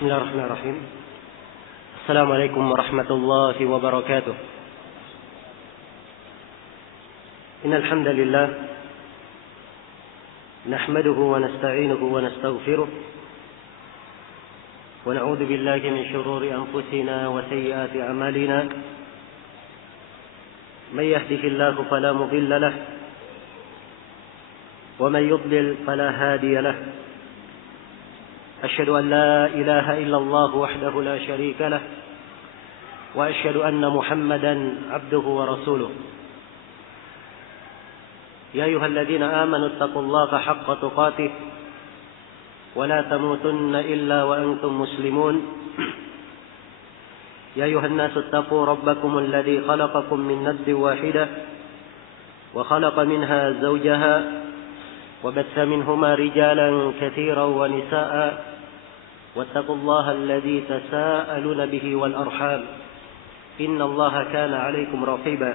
Bismillahirrahmanirrahim. Assalamualaikum warahmatullahi wabarakatuh. Innal hamdalillah nahmaduhu wa nasta'inuhu wa nastaghfiruh wa na'udzu billahi min shururi anfusina wa sayyiati a'malina. May yahdihillahu fala mudilla lahu wa may yudlil fala hadiya lahu. أشهد أن لا إله إلا الله وحده لا شريك له وأشهد أن محمدا عبده ورسوله يا أيها الذين آمنوا اتقوا الله حق تقاته ولا تموتن إلا وأنتم مسلمون يا أيها الناس اتقوا ربكم الذي خلقكم من نفس واحدة وخلق منها زوجها وبث منهما رجالا كثيرا ونساء واتقوا الله الذي تساءلون به والأرحام إن الله كان عليكم رقيبا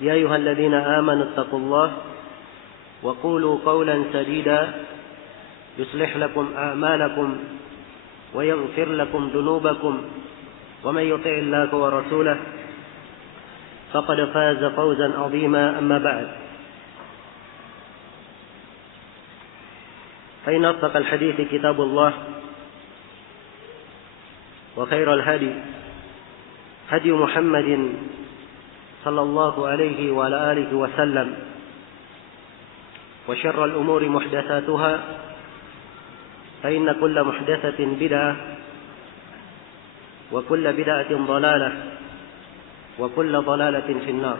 يا أيها الذين آمنوا اتقوا الله وقولوا قولا سديدا يصلح لكم أعمالكم ويغفر لكم ذنوبكم ومن يطع الله ورسوله فقد فاز فوزا عظيما أما بعد فإن أصدق الحديث كتاب الله وخير الهدي هدي محمد صلى الله عليه وعلى آله وسلم وشر الأمور محدثاتها فإن كل محدثة بدعة وكل بدعة ضلالة وكل ضلالة في النار.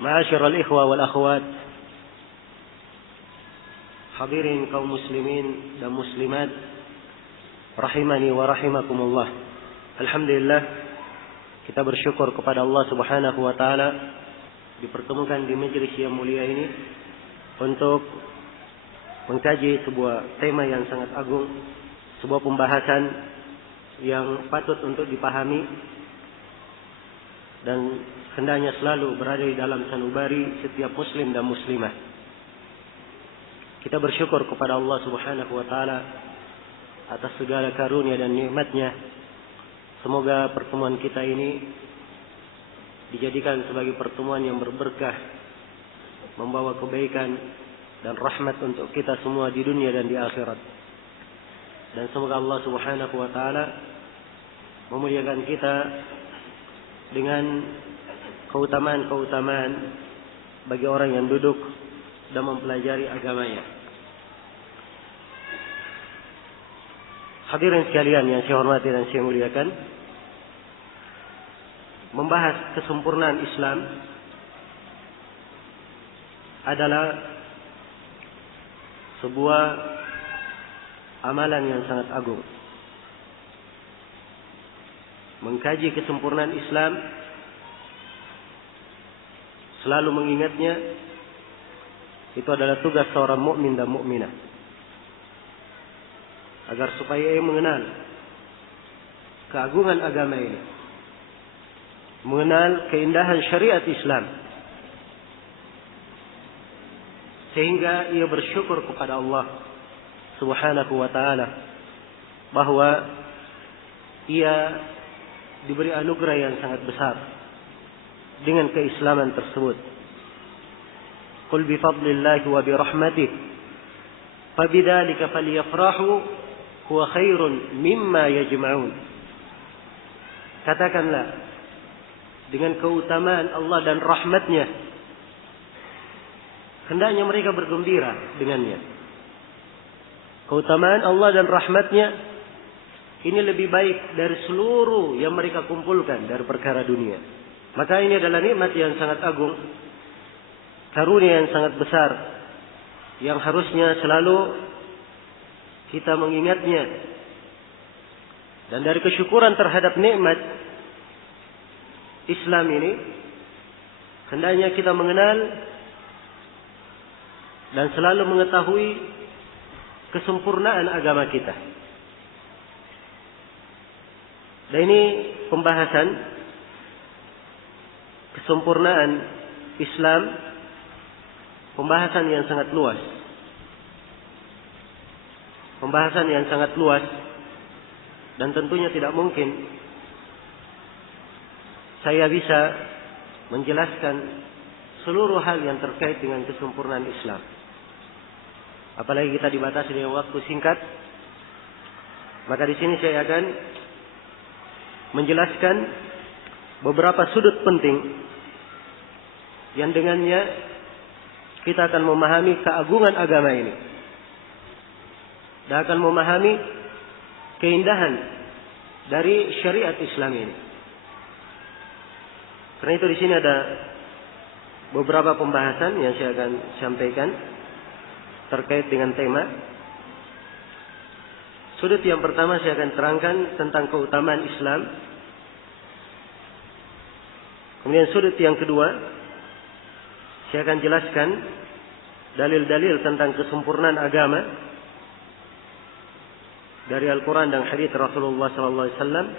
معاشر الإخوة والأخوات, hadirin kaum muslimin dan muslimat rahimani wa rahimakumullah. Alhamdulillah, kita bersyukur kepada Allah Subhanahu wa taala dipertemukan di majelis yang mulia ini untuk mengkaji sebuah tema yang sangat agung, sebuah pembahasan yang patut untuk dipahami dan hendaknya selalu berada di dalam sanubari setiap muslim dan muslimah. Kita bersyukur kepada Allah Subhanahu wa taala atas segala karunia dan nikmat-Nya. Semoga pertemuan kita ini dijadikan sebagai pertemuan yang berberkah, membawa kebaikan dan rahmat untuk kita semua di dunia dan di akhirat. Dan semoga Allah Subhanahu wa taala memuliakan kita dengan keutamaan-keutamaan bagi orang yang duduk dan mempelajari agamanya. Hadirin sekalian yang saya hormati dan saya muliakan, membahas kesempurnaan Islam adalah sebuah amalan yang sangat agung. Mengkaji kesempurnaan Islam, selalu mengingatnya, itu adalah tugas seorang mukmin dan mukminah, agar supaya ia mengenal keagungan agama ini, mengenal keindahan syariat Islam, sehingga ia bersyukur kepada Allah Subhanahu wa taala bahwa ia diberi anugerah yang sangat besar dengan keislaman tersebut. Qul bi fadlillahi wa bi rahmatihi fabidzalika falyafrahu huwa khairun mimma yajma'un. Katakanlah, dengan keutamaan Allah dan rahmat-Nya hendaknya mereka bergembira dengannya. Keutamaan Allah dan rahmat-Nya ini lebih baik dari seluruh yang mereka kumpulkan dari perkara dunia. Maka ini adalah nikmat yang sangat agung, karunia yang sangat besar, yang harusnya selalu kita mengingatnya. Dan dari kesyukuran terhadap nikmat Islam ini, hendaknya kita mengenal dan selalu mengetahui kesempurnaan agama kita. Dan ini pembahasan kesempurnaan Islam, pembahasan yang sangat luas. pembahasan yang sangat luas dan tentunya tidak mungkin saya bisa menjelaskan seluruh hal yang terkait dengan kesempurnaan Islam. Apalagi kita dibatasi dengan waktu singkat, maka di sini saya akan menjelaskan beberapa sudut penting yang dengannya kita akan memahami keagungan agama ini dan akan memahami keindahan dari syariat Islam ini. Karena itu di sini ada beberapa pembahasan yang saya akan sampaikan terkait dengan tema. Sudut yang pertama saya akan terangkan tentang keutamaan Islam. Kemudian sudut yang kedua saya akan jelaskan dalil-dalil tentang kesempurnaan agama dari Al-Quran dan hadits Rasulullah SAW.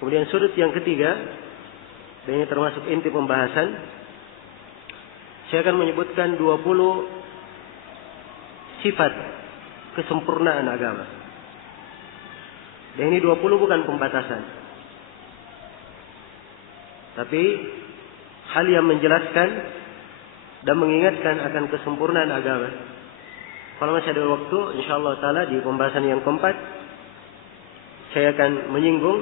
Kemudian sudut yang ketiga, dan ini termasuk inti pembahasan, saya akan menyebutkan 20 sifat kesempurnaan agama. Dan ini 20 bukan pembatasan, tapi hal yang menjelaskan dan mengingatkan akan kesempurnaan agama. Kalau masih ada waktu, insyaallah taala di pembahasan yang keempat saya akan menyinggung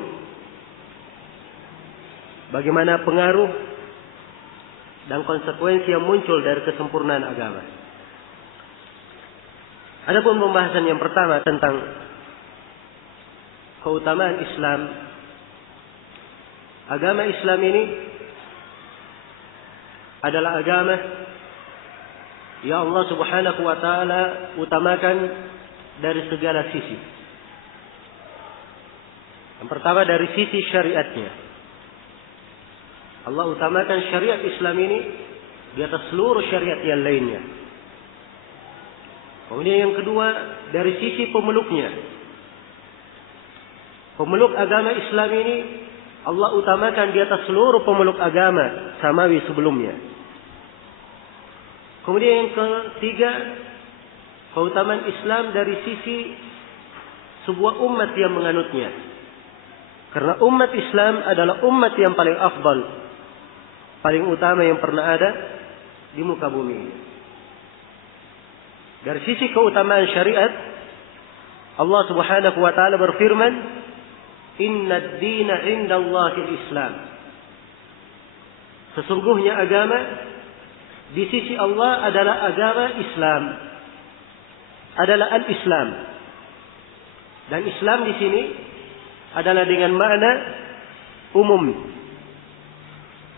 bagaimana pengaruh dan konsekuensi yang muncul dari kesempurnaan agama. Adapun pembahasan yang pertama tentang keutamaan Islam. Agama Islam ini adalah agama yang Allah Subhanahu wa taala utamakan dari segala sisi. Yang pertama dari sisi syariatnya. Allah utamakan syariat Islam ini di atas seluruh syariat yang lainnya. Kemudian yang kedua dari sisi pemeluknya. Pemeluk agama Islam ini Allah utamakan di atas seluruh pemeluk agama samawi sebelumnya. Kemudian yang ketiga, keutamaan Islam dari sisi sebuah umat yang menganutnya. Karena umat Islam adalah umat yang paling afdal, paling utama yang pernah ada di muka bumi ini. Dari sisi keutamaan syariat, Allah Subhanahu wa taala berfirman, "Inna ad-dina 'indallahil Islam." Sesungguhnya agama di sisi Allah adalah agama Islam. Adalah al-Islam. Dan Islam di sini adalah dengan makna umum.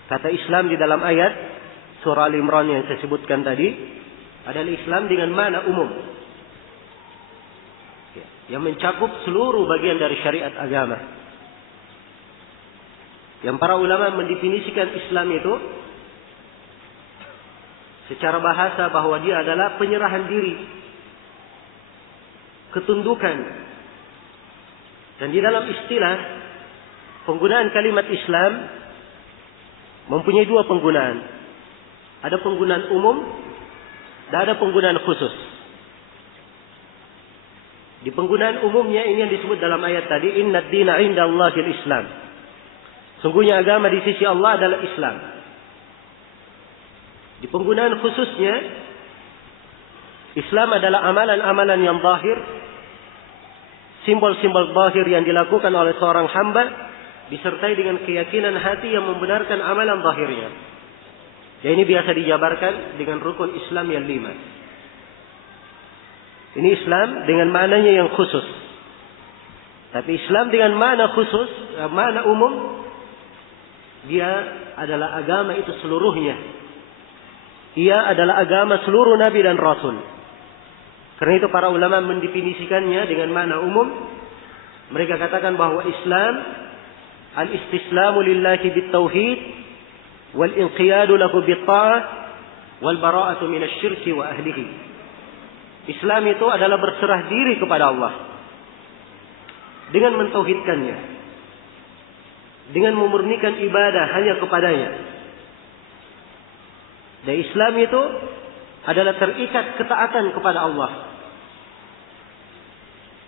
Kata Islam di dalam ayat surah Al-Imran yang saya sebutkan tadi adalah Islam dengan makna umum, yang mencakup seluruh bagian dari syariat agama. Yang para ulama mendefinisikan Islam itu secara bahasa bahwa dia adalah penyerahan diri, ketundukan. Dan di dalam istilah penggunaan kalimat Islam mempunyai dua penggunaan. Ada penggunaan umum dan ada penggunaan khusus. Di penggunaan umumnya ini yang disebut dalam ayat tadi, "Inna ad-dina 'indallahil Islam." Sungguhnya agama di sisi Allah adalah Islam. Di penggunaan khususnya, Islam adalah amalan-amalan yang zahir, simbol-simbol zahir yang dilakukan oleh seorang hamba disertai dengan keyakinan hati yang membenarkan amalan zahirnya. Dan ini biasa dijabarkan dengan rukun Islam yang 5. Ini Islam dengan maknanya yang khusus. Tapi Islam dengan makna khusus, makna umum, dia adalah agama itu seluruhnya. Ia adalah agama seluruh nabi dan rasul. Karena itu para ulama mendefinisikannya dengan makna umum. Mereka katakan bahwa Islam al-istislamu lillahi bit-tauhid wal-inqiyadu lahu bit-ta'ah wal-bara'atu minasyirki wa ahlihi. Islam itu adalah berserah diri kepada Allah dengan mentauhidkannya, dengan memurnikan ibadah hanya kepadanya. Dan Islam itu adalah terikat ketaatan kepada Allah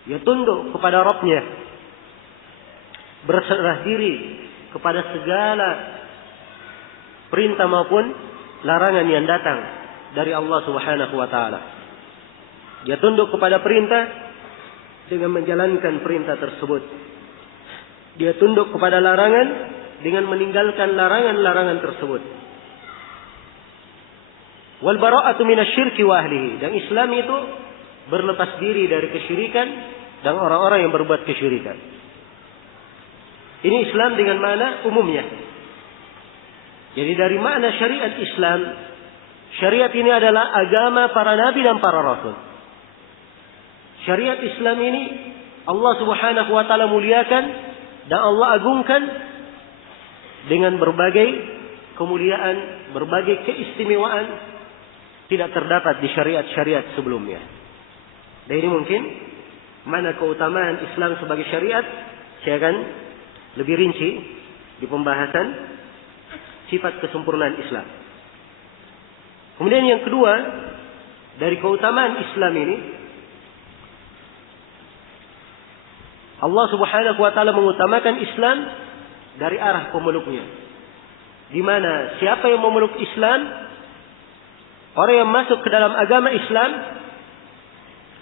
Dia tunduk kepada Rabbnya. Berserah diri kepada segala perintah maupun larangan yang datang dari Allah Subhanahu wa taala. Dia tunduk kepada perintah dengan menjalankan perintah tersebut. Dia tunduk kepada larangan dengan meninggalkan larangan-larangan tersebut. Wal bara'atu minasyirki wa ahlihi. Dan Islam itu berlepas diri dari kesyirikan dan orang-orang yang berbuat kesyirikan. Ini Islam dengan makna umumnya. Jadi dari makna syariat Islam, syariat ini adalah agama para nabi dan para rasul. Syariat Islam ini Allah Subhanahu wa taala muliakan dan Allah agungkan dengan berbagai kemuliaan, berbagai keistimewaan tidak terdapat di syariat-syariat sebelumnya. Dan ini mungkin mana keutamaan Islam sebagai syariat, saya akan lebih rinci di pembahasan sifat kesempurnaan Islam. Kemudian yang kedua, dari keutamaan Islam ini, Allah Subhanahu wa taala mengutamakan Islam dari arah pemeluknya. Di mana siapa yang memeluk Islam, orang yang masuk ke dalam agama Islam,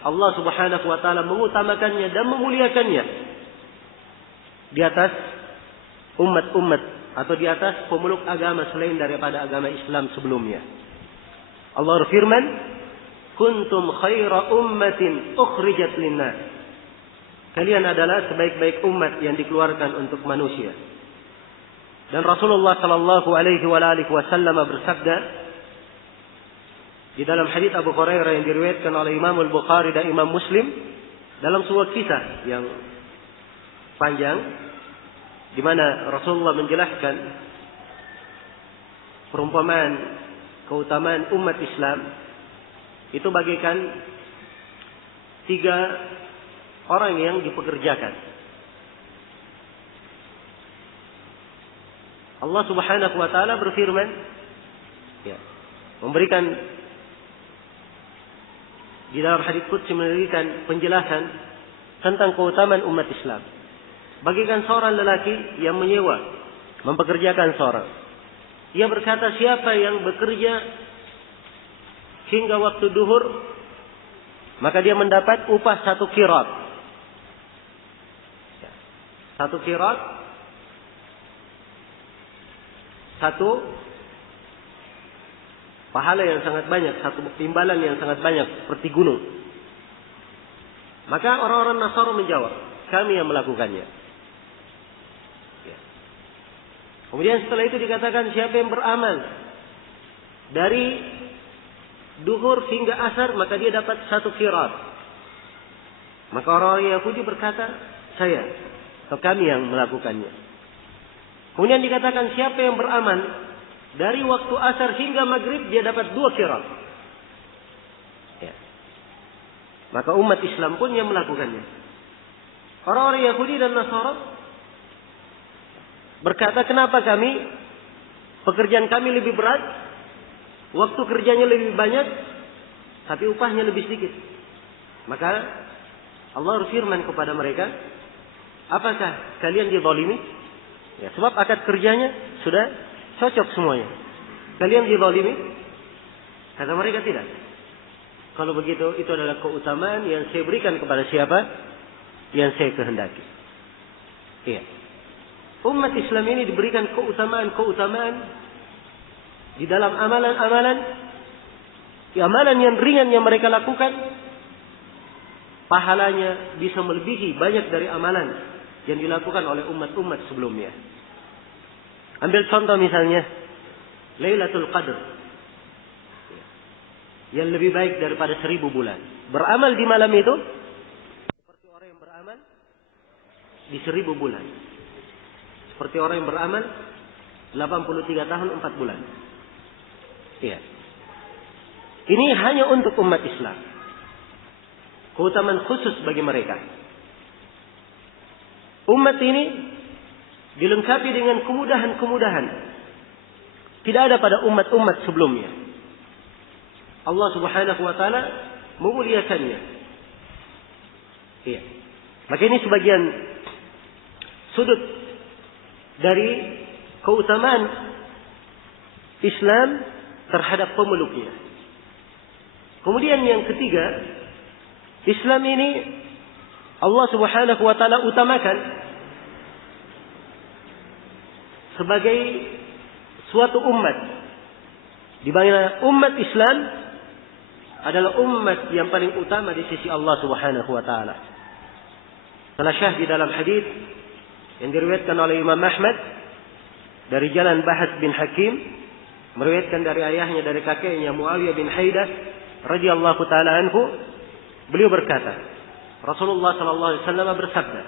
Allah Subhanahu wa taala mengutamakannya dan memuliakannya di atas umat-umat atau di atas pemeluk agama selain daripada agama Islam sebelumnya. Allah berfirman, "Kuntum khaira ummatin ukhrijat lin-nas." Kalian adalah sebaik-baik umat yang dikeluarkan untuk manusia. Dan Rasulullah sallallahu alaihi wasallam bersabda di dalam hadits Abu Hurairah yang diriwayatkan oleh Imam Al-Bukhari dan Imam Muslim dalam sebuah kisah yang panjang di mana Rasulullah menjelaskan perumpamaan keutamaan umat Islam itu bagaikan 3 orang yang dipekerjakan. Allah Subhanahu wa taala berfirman, memberikan di dalam hadits qudsi memberikan penjelasan tentang keutamaan umat Islam. Bagaikan seorang lelaki yang menyewa, mempekerjakan seorang. Ia berkata, siapa yang bekerja hingga waktu duhur, maka dia mendapat upah 1 qirat. 1 qirat, 1 pahala yang sangat banyak, 1 timbalan yang sangat banyak seperti gunung. Maka orang-orang Nasara menjawab, kami yang melakukannya. Kemudian setelah itu dikatakan, siapa yang beramal dari duhur hingga asar, maka dia dapat 1 qirat. Maka orang-orang Yahudi berkata, saya atau kami yang melakukannya. Kemudian dikatakan, siapa yang beramal dari waktu asar hingga maghrib, dia dapat 2 qirat. Maka umat Islam pun yang melakukannya. Orang-orang Yahudi dan Nasara berkata, kenapa pekerjaan kami lebih berat, waktu kerjanya lebih banyak, tapi upahnya lebih sedikit. Maka Allah berfirman kepada mereka, apakah kalian dizalimi? Ya, sebab akad kerjanya sudah cocok semuanya. Kalian dizalimi? Kata mereka, tidak. Kalau begitu, itu adalah keutamaan yang saya berikan kepada siapa yang saya kehendaki. Iya. Umat Islam ini diberikan keutamaan-keutamaan di dalam amalan-amalan, amalan yang ringan yang mereka lakukan, pahalanya bisa melebihi banyak dari amalan yang dilakukan oleh umat-umat sebelumnya. Ambil contoh misalnya Lailatul Qadar, yang lebih baik daripada 1000 bulan. Beramal di malam itu seperti orang yang beramal di 1000 bulan. Seperti orang yang beramal 83 tahun 4 bulan. Iya. Ini hanya untuk umat Islam. Keutamaan khusus bagi mereka. Umat ini dilengkapi dengan kemudahan-kemudahan. Tidak ada pada umat-umat sebelumnya. Allah Subhanahu wa taala memuliakannya. Iya. Maka ini sebagian sudut dari keutamaan Islam terhadap pemeluknya. Kemudian yang ketiga, Islam ini Allah Subhanahu wa taala utamakan sebagai suatu umat, di mana umat Islam adalah umat yang paling utama di sisi Allah Subhanahu wa taala. Telah syah di dalam hadis yang diriwayatkan oleh Imam Ahmad dari jalan Bahas bin Hakim, meriwayatkan dari ayahnya dari kakeknya Muawiyah bin Haidah radhiyallahu taala anhu, beliau berkata, Rasulullah sallallahu alaihi wasallam bersabda,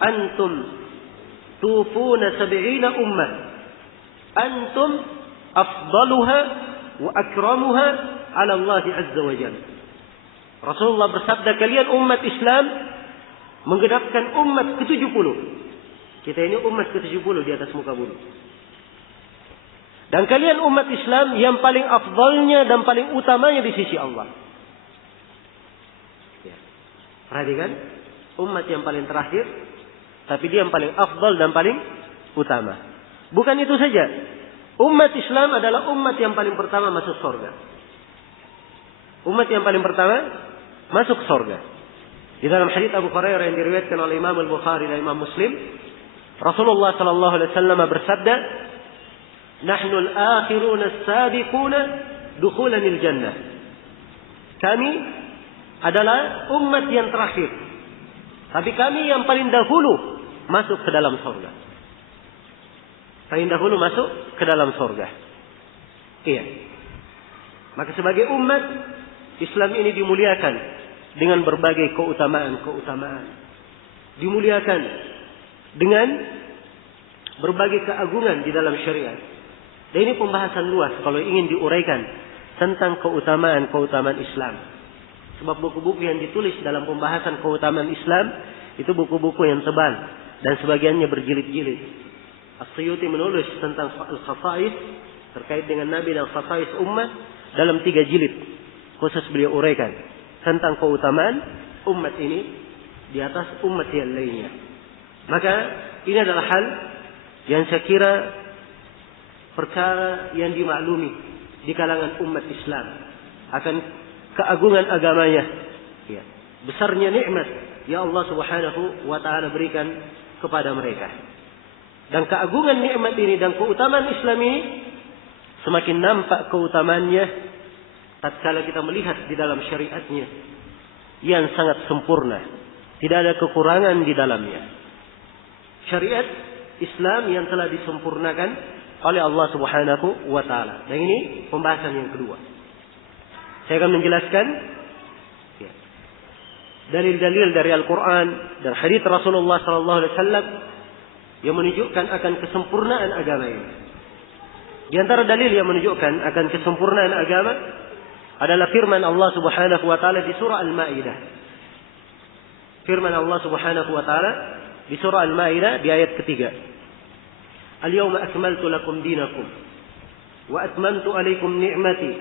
"Antum tufuna 70 ummah, antum afdaluha wa akramuha ala Allah azza wa jalla." Rasulullah bersabda, kalian umat Islam menggenapkan umat ke-70. Kita ini umat ke-70 di atas muka bumi. Dan kalian umat Islam yang paling afdalnya dan paling utamanya di sisi Allah. Ya. Perhatikan, umat yang paling terakhir, tapi dia yang paling afdal dan paling utama. Bukan itu saja. Umat Islam adalah umat yang paling pertama masuk surga. Umat yang paling pertama masuk surga. Di dalam hadits Abu Hurairah yang diriwayatkan oleh Imam Al-Bukhari dan Imam Muslim, Rasulullah sallallahu alaihi wasallam bersabda, "Nahnu al-akhiruna as-sabiquna dukhulan al-jannah." Kami adalah umat yang terakhir, tapi kami yang paling dahulu masuk ke dalam surga. Paling dahulu masuk ke dalam surga. Iya. Maka sebagai umat Islam ini dimuliakan dengan berbagai keutamaan-keutamaan. Dimuliakan dengan berbagai keagungan di dalam syariat. Dan ini pembahasan luas kalau ingin diuraikan tentang keutamaan-keutamaan Islam. Sebab buku-buku yang ditulis dalam pembahasan keutamaan Islam itu buku-buku yang tebal dan sebagiannya berjilid-jilid. As-Suyuti menulis tentang al-khasais terkait dengan Nabi dan khasais ummah dalam 3 jilid. Khusus beliau uraikan tentang keutamaan umat ini di atas umat yang lainnya. Maka ini adalah hal yang saya kira perkara yang dimaklumi di kalangan umat Islam akan keagungan agamanya, ya, besarnya nikmat yang Allah Subhanahu wa taala berikan kepada mereka. Dan keagungan nikmat ini dan keutamaan Islam ini semakin nampak keutamaannya tatkala kita melihat di dalam syariatnya yang sangat sempurna, tidak ada kekurangan di dalamnya. Syariat Islam yang telah disempurnakan oleh Allah Subhanahu wa taala. Dan ini pembahasan yang kedua. Saya akan menjelaskan dalil-dalil dari Al-Quran dan hadits Rasulullah sallallahu alaihi wasallam yang menunjukkan akan kesempurnaan agama ini. Di antara dalil yang menunjukkan akan kesempurnaan agama adalah firman Allah Subhanahu wa taala di surah Al-Maidah. Firman Allah Subhanahu wa taala di surah Al-Maidah di ayat ketiga. Al-yawma akmaltu lakum dinakum wa atmamtu alaikum ni'mati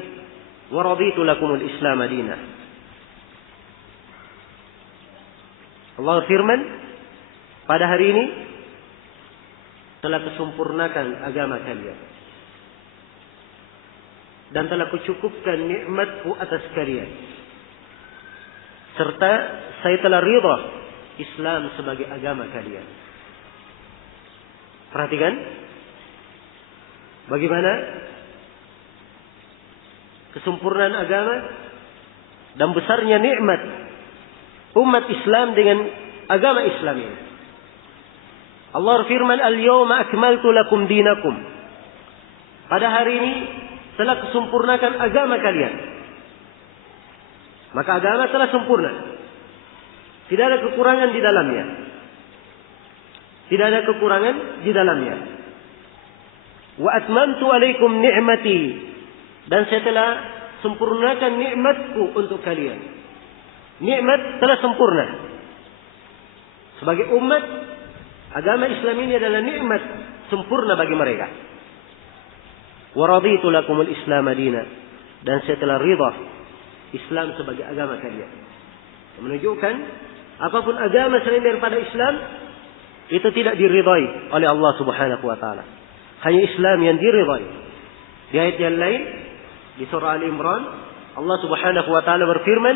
wa raditu lakum al-Islam dinan. Allah firman, pada hari ini telah kusempurnakan agama kalian dan telah kucukupkan nikmatku atas kalian, serta saya telah ridha Islam sebagai agama kalian. Perhatikan bagaimana kesempurnaan agama dan besarnya nikmat umat Islam dengan agama Islam ini. Allah firman, "Al-yawma akmaltu lakum dinakum." Pada hari ini telah kesempurnakan agama kalian. Maka agama telah sempurna. Tidak ada kekurangan di dalamnya. Tidak ada kekurangan di dalamnya. Wa atmamtu alaikum ni'mati. Dan saya telah sempurnakan nikmatku untuk kalian. Nikmat telah sempurna. Sebagai umat, agama Islam ini adalah nikmat sempurna bagi mereka. Wa raditu lakumul Islam dinan. Dan saya telah ridha Islam sebagai agama kalian. Menunjukkan Apapun agama selain daripada Islam, itu tidak diridhai oleh Allah Subhanahu wa taala. Hanya Islam yang diridhai. Di ayat yang lain di surah Al-Imran, Allah Subhanahu wa taala berfirman,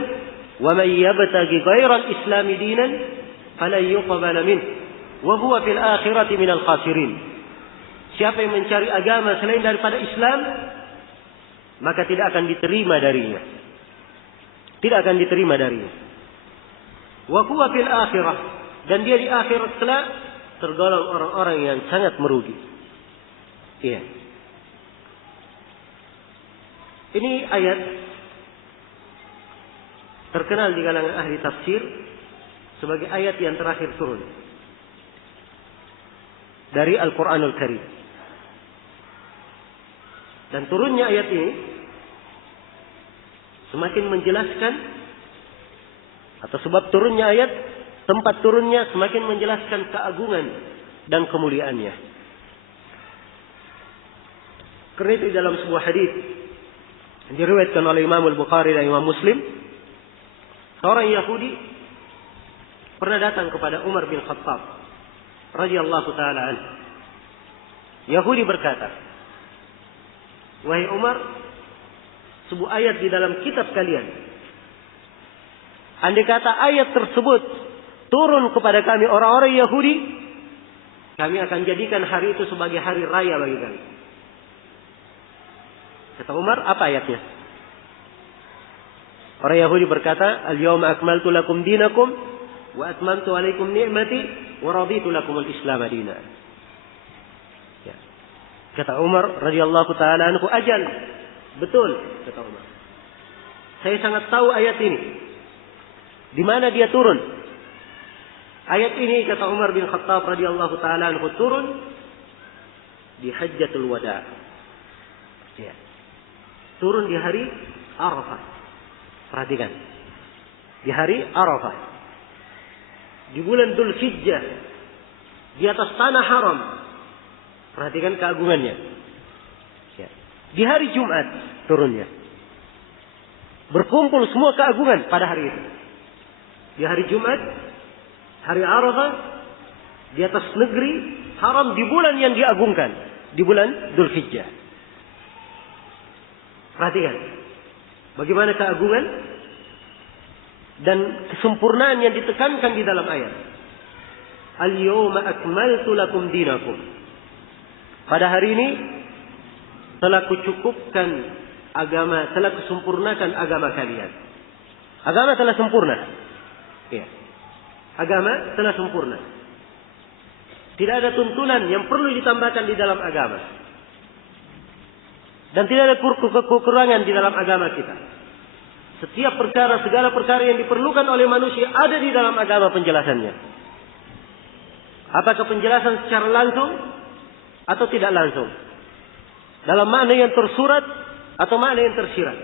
"Wa may yabtaghi ghayra al-islam dinan falan yuqbala minhu wa huwa fil akhirati minal khasirin." Siapa yang mencari agama selain daripada Islam, maka tidak akan diterima darinya. Tidak akan diterima darinya. Wa huwa fil akhirah, dan dia di akhirat kelak tergolong orang-orang yang sangat merugi. Iya. Ini ayat terkenal di kalangan ahli tafsir sebagai ayat yang terakhir turun dari Al-Quranul Karim. Dan turunnya ayat ini semakin menjelaskan, atau sebab turunnya ayat, tempat turunnya semakin menjelaskan keagungan dan kemuliaannya. Karena itu dalam sebuah hadis yang diriwayatkan oleh Imam Al-Bukhari dan Imam Muslim, seorang Yahudi pernah datang kepada Umar bin Khattab radhiyallahu taala anhu. Yahudi berkata, "Wahai Umar, sebuah ayat di dalam kitab kalian, andai kata ayat tersebut turun kepada kami orang-orang Yahudi, kami akan jadikan hari itu sebagai hari raya bagi kami." Kata Umar, apa ayatnya? Orang Yahudi berkata, "Al-yawma akmaltu lakum dinakum wa atmamtu alaikum ni'mati wa raditu lakum al-islam dinan." Ya. Kata Umar radhiyallahu taala anhu, "Ajal." Betul, kata Umar. Saya sangat tahu ayat ini. Di mana dia turun? Ayat ini, kata Umar bin Khattab radhiyallahu taala anhu, turun di Hajjatul Wada. Ya. Turun di hari Arafah. Perhatikan. Di hari Arafah. Di bulan Dzulhijjah. Di atas tanah haram. Perhatikan keagungannya. Ya. Di hari Jumat turunnya. Berkumpul semua keagungan pada hari itu. Di hari Jumat, hari Arafah, di atas negeri haram, di bulan yang diagungkan, di bulan Dzulhijjah. Perhatikan bagaimana keagungan dan kesempurnaan yang ditekankan di dalam ayat. Al-yawma akmaltu lakum dinakum. Pada hari ini telah kucukupkan agama, telah kusempurnakan agama kalian. Agama telah sempurna. Ya. Agama telah sempurna. Tidak ada tuntunan yang perlu ditambahkan di dalam agama. Dan tidak ada kekurangan di dalam agama kita. Setiap perkara, segala perkara yang diperlukan oleh manusia ada di dalam agama penjelasannya. Apakah penjelasan secara langsung atau tidak langsung? Dalam makna yang tersurat atau makna yang tersirat?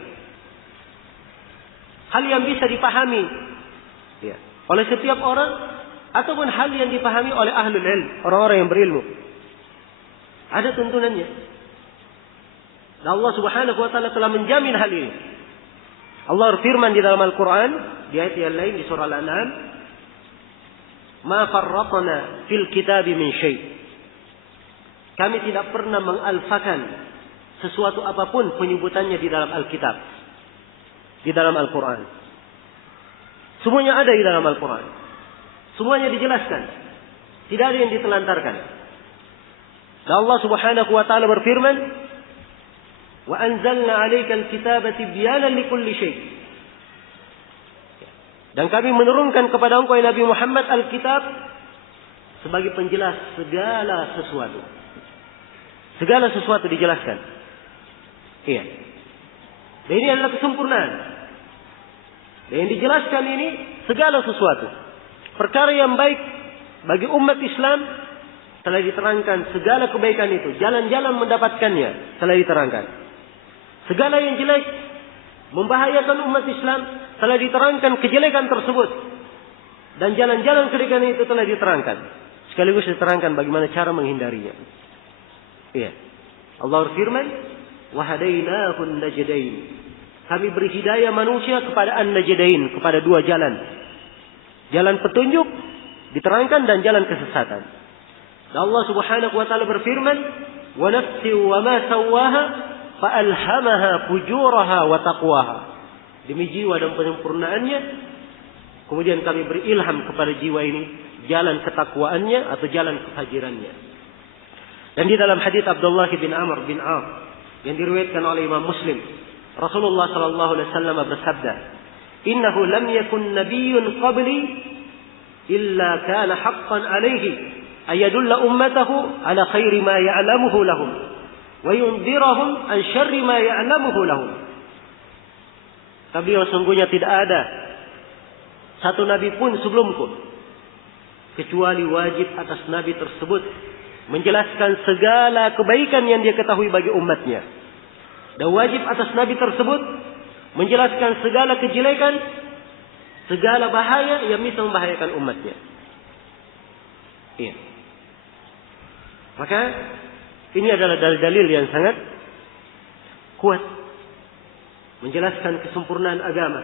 Hal yang bisa dipahami ya, oleh setiap orang, ataupun hal yang dipahami oleh ahlul ilm, orang-orang yang berilmu. Ada tuntunannya. Dan Allah Subhanahu wa taala telah menjamin hal ini. Allah berfirman di dalam Al-Quran, di ayat yang lain di surah Al-An'am, "Ma farratna fil kitabi min syai'." Kami tidak pernah mengalfakan sesuatu apapun penyebutannya di dalam Alkitab, di dalam Al-Quran. Semuanya ada di dalam Al-Quran. Semuanya dijelaskan. Tidak ada yang ditelantarkan. Dan Allah Subhanahu wa taala berfirman, "Wa anzalna 'alaikal kitaba tibyanan likulli syai'." Dan kami menurunkan kepada engkau Nabi Muhammad Alkitab sebagai penjelas segala sesuatu. Segala sesuatu dijelaskan. Iya. Dan ini adalah kesempurnaan. Dan yang dijelaskan ini segala sesuatu. Perkara yang baik bagi umat Islam telah diterangkan, segala kebaikan itu, jalan-jalan mendapatkannya telah diterangkan. Segala yang jelek, membahayakan umat Islam, telah diterangkan kejelekan tersebut. Dan jalan-jalan kebaikan itu telah diterangkan. Sekaligus diterangkan bagaimana cara menghindarinya. Iya. Allah berfirman, "Wa hadainahu an-najdain." Kami beri hidayah manusia kepada an-najdain, kepada dua jalan. Jalan petunjuk diterangkan dan jalan kesesatan. Dan Allah Subhanahu wa taala berfirman, "Wa nafsi wa ma sawwaha fa alhamaha fujuraha wa taqwaha." Demi jiwa dan penyempurnaannya, kemudian kami beri ilham kepada jiwa ini jalan ketakwaannya atau jalan kefajirannya. Dan di dalam hadis Abdullah bin Amr bin Auf yang diriwayatkan oleh Imam Muslim, Rasulullah sallallahu alaihi wasallam bersabda, "Innahu lam yakun nabiyyun qabli illa kana haqqan alaihi ayadulla ummatahu ala khairi ma ya'lamuhu lahum wa yunzirahum an syarri ma ya'lamuhu lahum." Tapi sesungguhnya tidak ada satu nabi pun sebelumku kecuali wajib atas nabi tersebut menjelaskan segala kebaikan yang dia ketahui bagi umatnya. Dan wajib atas nabi tersebut menjelaskan segala kejelekan, segala bahaya yang bisa membahayakan umatnya. Iya. Maka ini adalah dalil-dalil yang sangat kuat menjelaskan kesempurnaan agama.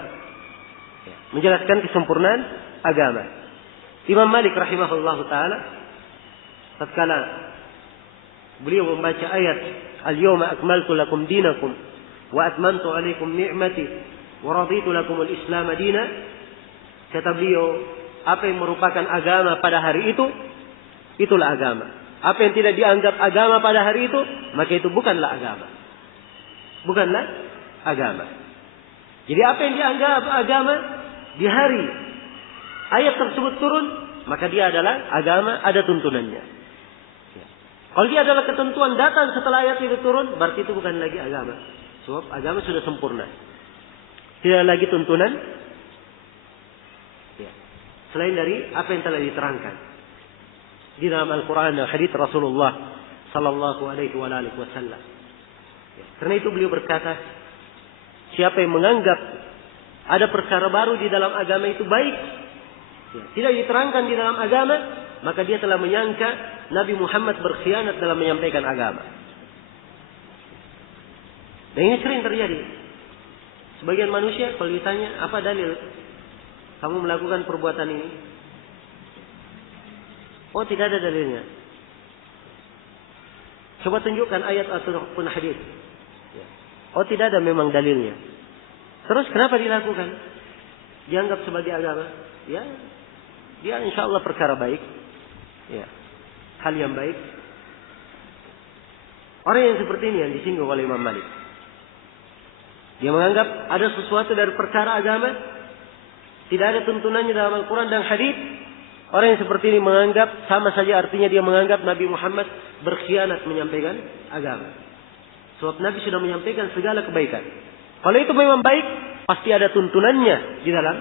Menjelaskan kesempurnaan agama. Imam Malik rahimahullah ta'ala tatkala beliau membaca ayat "Al-yawma akmaltu lakum dinakum wa atmamtu alaikum ni'mati wa raditu lakum al-islam dina", kata beliau, apa yang merupakan agama pada hari itu, itulah agama. Apa yang tidak dianggap agama pada hari itu, maka itu bukanlah agama. Bukanlah agama. Jadi apa yang dianggap agama di hari ayat tersebut turun, maka dia adalah agama, ada tuntunannya. Kalau dia adalah ketentuan datang setelah ayat itu turun, berarti itu bukan lagi agama. Sebab agama sudah sempurna. Tidak lagi tuntunan. Ya. Selain dari apa yang telah diterangkan di dalam Al-Quran dan hadits Rasulullah Sallallahu Alaihi Wasallam. Ya. Karena itu beliau berkata, siapa yang menganggap ada perkara baru di dalam agama itu baik, ya, tidak diterangkan di dalam agama, maka dia telah menyangka Nabi Muhammad berkhianat dalam menyampaikan agama. Dan ini sering terjadi. Sebagian manusia kalau ditanya, apa dalil kamu melakukan perbuatan ini? Oh, tidak ada dalilnya. Coba tunjukkan ayat ataupun hadis. Oh, tidak ada memang dalilnya. Terus kenapa dilakukan? Dianggap sebagai agama? Ya, dia insya Allah perkara baik. Ya, hal yang baik. Orang yang seperti ini yang disinggung oleh Imam Malik. Dia menganggap ada sesuatu dari perkara agama, tidak ada tuntunannya dalam Al-Quran dan hadis. Orang yang seperti ini menganggap sama saja, artinya dia menganggap Nabi Muhammad berkhianat menyampaikan agama. Sebab Nabi sudah menyampaikan segala kebaikan. Kalau itu memang baik, pasti ada tuntunannya di dalam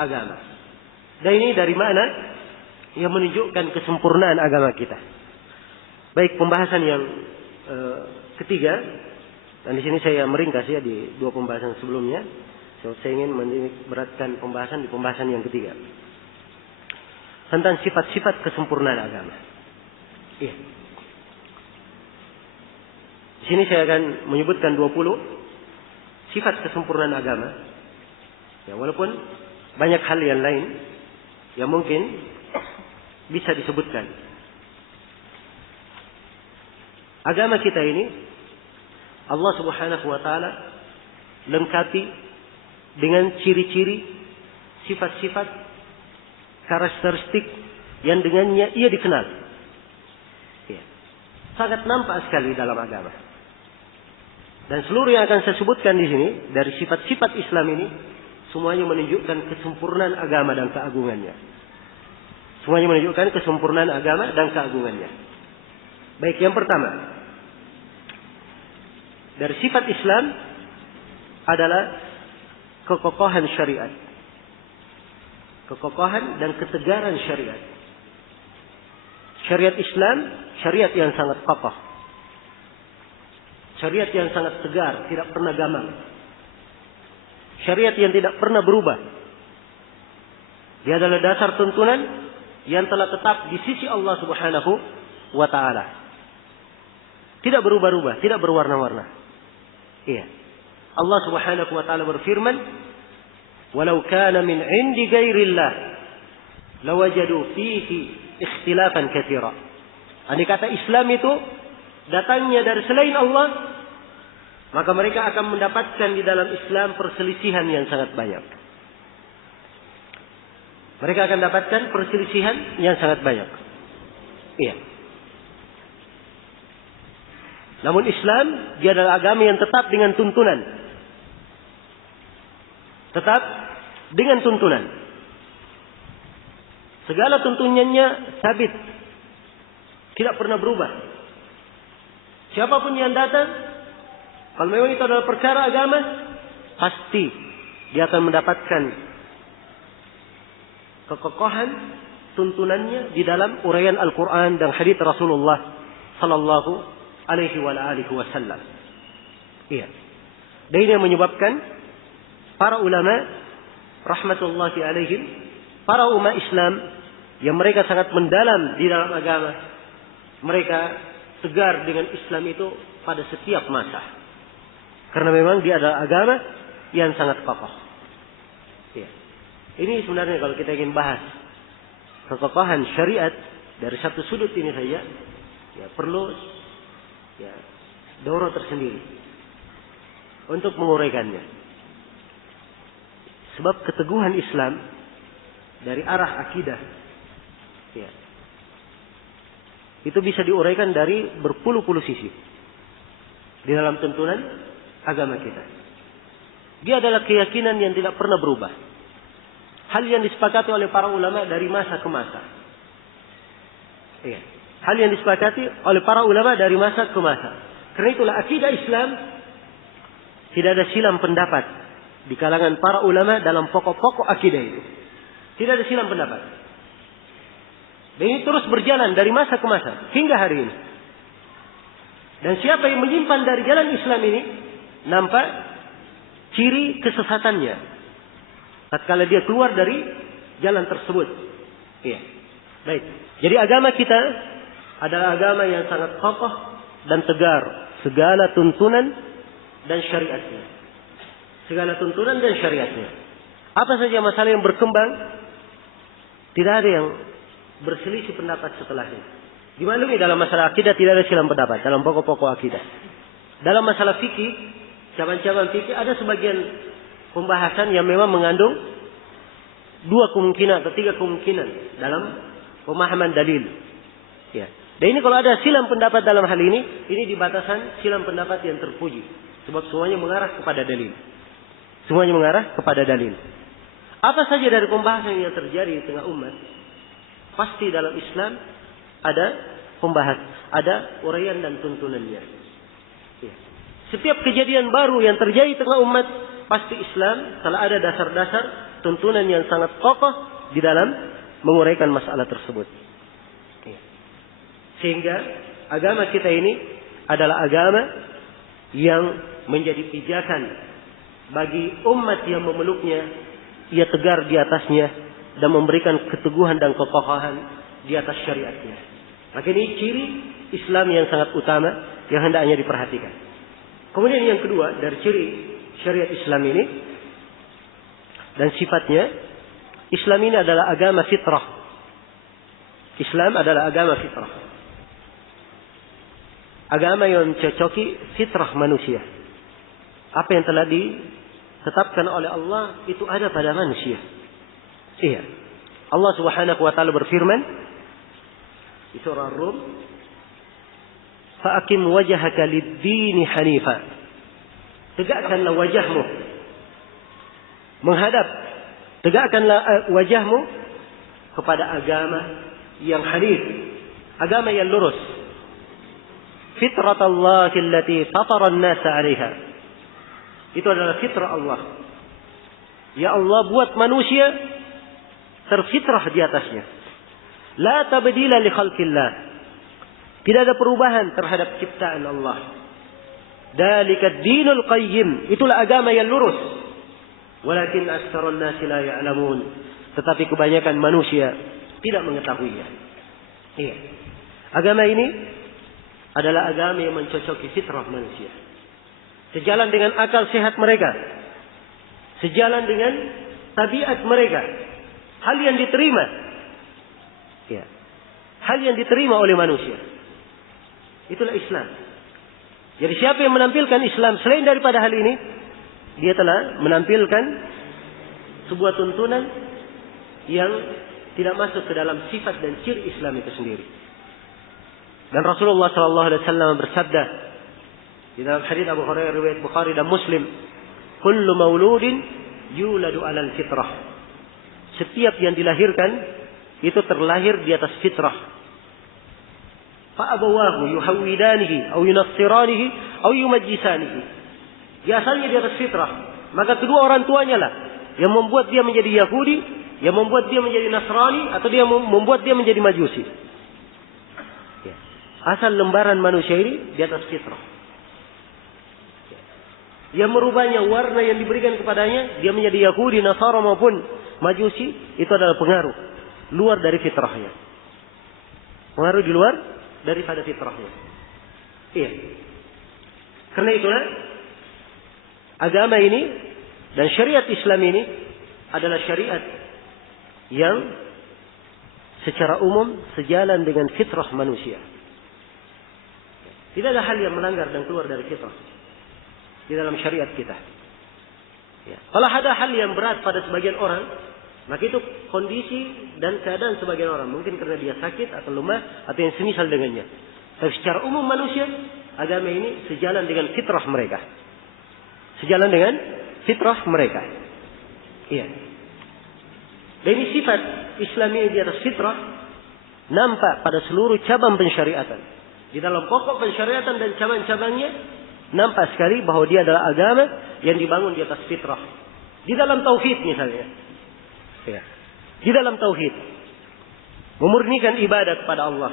agama. Dan ini dari mana? Yang menunjukkan kesempurnaan agama kita. Baik, pembahasan yang ketiga, dan di sini saya meringkas ya di dua pembahasan sebelumnya. Saya ingin beratkan pembahasan di pembahasan yang ketiga tentang sifat-sifat kesempurnaan agama. Iya. Di sini saya akan menyebutkan 20 sifat kesempurnaan agama. Ya, walaupun banyak hal yang lain yang mungkin bisa disebutkan. Agama kita ini Allah Subhanahu wa taala lengkapi dengan ciri-ciri, sifat-sifat, karakteristik yang dengannya ia dikenal. Ya. Sangat nampak sekali dalam agama. Dan seluruh yang akan saya sebutkan di sini dari sifat-sifat Islam ini semuanya menunjukkan kesempurnaan agama dan keagungannya. Semuanya menunjukkan kesempurnaan agama dan keagungannya. Baik, yang pertama dari sifat Islam adalah kekokohan syariat. Kekokohan dan ketegaran syariat. Syariat Islam, syariat yang sangat kokoh. Syariat yang sangat tegar, tidak pernah gamang. Syariat yang tidak pernah berubah. Dia adalah dasar tuntunan yang telah tetap di sisi Allah Subhanahu wa taala. Tidak berubah-ubah, tidak berwarna-warna. Iya. Allah Subhanahu wa taala berfirman, walau kana min 'indi ghairillah lawajadu fihi ikhtilafan katsira. Andai kata Islam itu datangnya dari selain Allah, maka mereka akan mendapatkan di dalam Islam perselisihan yang sangat banyak. Mereka akan dapatkan perselisihan yang sangat banyak. Iya. Namun Islam, dia adalah agama yang tetap dengan tuntunan. Tetap dengan tuntunan. Segala tuntunannya sabit. Tidak pernah berubah. Siapapun yang datang, kalau memang itu adalah perkara agama, pasti dia akan mendapatkan kekokohan tuntunannya di dalam uraian Al-Quran dan hadits Rasulullah Sallallahu Alaihi Wasallam. Iya. Dan ini yang menyebabkan para ulama rahmatullahi alaihim, para umat Islam yang mereka sangat mendalam di dalam agama, mereka tegar dengan Islam itu pada setiap masa. Karena memang dia adalah agama yang sangat kokoh. Ya. Ini sebenarnya kalau kita ingin bahas kekokohan syariat dari satu sudut ini saja, ya perlu ya daurah tersendiri untuk menguraikannya. Sebab keteguhan Islam dari arah akidah, ya, itu bisa diuraikan dari berpuluh-puluh sisi di dalam tuntunan agama kita. Dia adalah keyakinan yang tidak pernah berubah. Hal yang disepakati oleh para ulama dari masa ke masa. Iya. Hal yang disepakati oleh para ulama dari masa ke masa. Karena itulah akidah Islam tidak ada silang pendapat di kalangan para ulama dalam pokok-pokok akidah itu. Tidak ada silang pendapat. Dan ini terus berjalan dari masa ke masa hingga hari ini. Dan siapa yang menyimpan dari jalan Islam ini, nampak ciri kesesatannya tatkala dia keluar dari jalan tersebut. Iya. Baik. Jadi agama kita adalah agama yang sangat kokoh dan tegar segala tuntunan dan syariatnya. Segala tuntunan dan syariatnya. Apa saja masalah yang berkembang, tidak ada yang berselisih pendapat setelahnya. Dimaklumi dalam masalah akidah tidak ada silang pendapat dalam pokok-pokok akidah. Dalam masalah fikih, cabang-cabang fikih ada sebagian pembahasan yang memang mengandung dua kemungkinan atau tiga kemungkinan dalam pemahaman dalil. Ya. Dan ini kalau ada silang pendapat dalam hal ini di batasan silang pendapat yang terpuji. Sebab semuanya mengarah kepada dalil. Semuanya mengarah kepada dalil. Apa saja dari pembahasan yang terjadi di tengah umat, pasti dalam Islam ada pembahas, ada uraian dan tuntunannya. Ya. Setiap kejadian baru yang terjadi di tengah umat, pasti Islam telah ada dasar-dasar tuntunan yang sangat kokoh di dalam menguraikan masalah tersebut. Ya. Sehingga agama kita ini adalah agama yang menjadi pijakan bagi umat yang memeluknya, ia tegar di atasnya dan memberikan keteguhan dan kekokohan di atas syariatnya. Maka ini ciri Islam yang sangat utama yang hendaknya diperhatikan. Kemudian yang kedua dari ciri syariat Islam ini dan sifatnya, Islam ini adalah agama fitrah. Islam adalah agama fitrah. Agama yang mencocoki fitrah manusia. Apa yang telah ditetapkan oleh Allah itu ada pada manusia. Iya. Allah Subhanahu wa taala berfirman di surah Ar-Rum, "Fa'aqim wajhaka lid-din hanifa." Tegakkanlah wajahmu menghadap, tegakkanlah wajahmu kepada agama yang hanif, agama yang lurus. Fitratallahi allati fatara an-nasa 'alaiha. Itu adalah fitrah Allah. Ya Allah buat manusia terfitrah di atasnya. La tabdila li khalqillah. Tidak ada perubahan terhadap ciptaan Allah. Dalika ad-dinul qayyim. Itulah agama yang lurus. Walakin aktsarun nasi la ya'lamun. Tetapi kebanyakan manusia tidak mengetahuinya. Iya. Agama ini adalah agama yang mencocoki fitrah manusia. Sejalan dengan akal sehat mereka. Sejalan dengan tabiat mereka, hal yang diterima. Ya. Hal yang diterima oleh manusia. Itulah Islam. Jadi siapa yang menampilkan Islam selain daripada hal ini, dia telah menampilkan sebuah tuntunan yang tidak masuk ke dalam sifat dan ciri Islam itu sendiri. Dan Rasulullah SAW bersabda di dalam hadits Abu Hurairah riwayat Bukhari dan Muslim, "Kullu mauludin yuladu 'alal fitrah." Setiap yang dilahirkan itu terlahir di atas fitrah. Fa abawahu yuhawidanihi aw yunassiranihi aw yumajjisanihi. Dia asalnya di atas fitrah, maka kedua orang tuanya lah yang membuat dia menjadi Yahudi, yang membuat dia menjadi Nasrani, atau dia membuat dia menjadi Majusi. Ya. Asal lembaran manusia ini di atas fitrah. Ya. Yang merubahnya warna yang diberikan kepadanya, dia menjadi Yahudi, Nasara maupun Majusi, itu adalah pengaruh luar dari fitrahnya. Pengaruh di luar daripada fitrahnya. Iya. Karena itulah agama ini dan syariat Islam ini adalah syariat yang secara umum sejalan dengan fitrah manusia. Tidak ada hal yang melanggar dan keluar dari fitrah di dalam syariat kita. Ya. Kalau ada hal yang berat pada sebagian orang, maka itu kondisi dan keadaan sebagian orang. Mungkin karena dia sakit atau lemah atau yang semisal dengannya. Tapi secara umum manusia, agama ini sejalan dengan fitrah mereka. Sejalan dengan fitrah mereka. Iya. Dan ini sifat Islam ini di atas fitrah nampak pada seluruh cabang pensyariatan. Di dalam pokok pensyariatan dan cabang-cabangnya nampak sekali bahwa dia adalah agama yang dibangun di atas fitrah. Di dalam tauhid misalnya. Ya. Di dalam tauhid, memurnikan ibadah kepada Allah,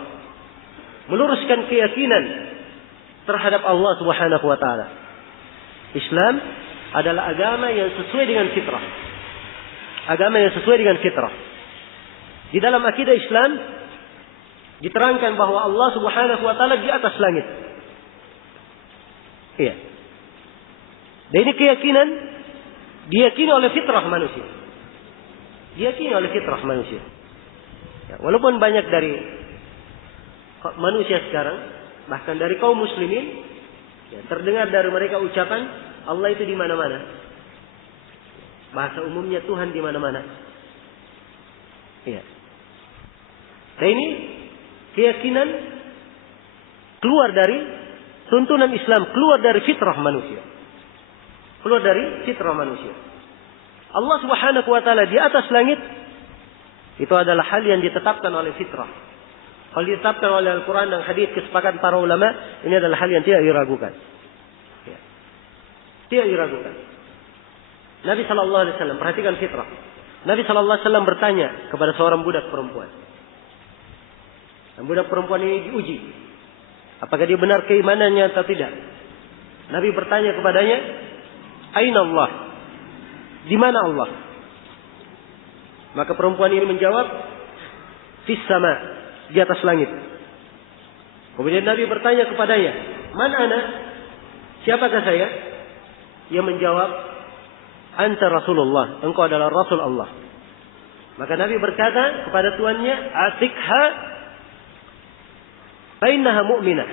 meluruskan keyakinan terhadap Allah Subhanahu wa taala. Islam adalah agama yang sesuai dengan fitrah. Agama yang sesuai dengan fitrah. Di dalam akidah Islam diterangkan bahwa Allah Subhanahu wa taala di atas langit. Iya. Dan ini keyakinan diyakini oleh fitrah manusia. Diyakini oleh fitrah manusia. Ya, walaupun banyak dari manusia sekarang, bahkan dari kaum muslimin, ya, terdengar dari mereka ucapan Allah itu di mana-mana. Bahasa umumnya Tuhan di mana-mana. Ya. Dan ini keyakinan keluar dari tuntunan Islam, keluar dari fitrah manusia. Keluar dari fitrah manusia. Allah Subhanahu wa taala di atas langit itu adalah hal yang ditetapkan oleh fitrah. Kalau ditetapkan oleh Al-Quran dan hadis kesepakatan para ulama, ini adalah hal yang tidak diragukan. Ya. Tidak diragukan. Nabi sallallahu alaihi wasallam, perhatikan fitrah. Nabi sallallahu alaihi wasallam bertanya kepada seorang budak perempuan. Dan budak perempuan ini diuji. Apakah dia benar keimanannya atau tidak? Nabi bertanya kepadanya, "Aina Allah?" Di mana Allah? Maka perempuan ini menjawab, "Fis sama," di atas langit. Kemudian Nabi bertanya kepadanya, "Man ana?" Siapakah saya? Ia menjawab, "Anta Rasulullah," engkau adalah Rasul Allah. Maka Nabi berkata kepada tuannya, "Atikha fa innaha mu'minah."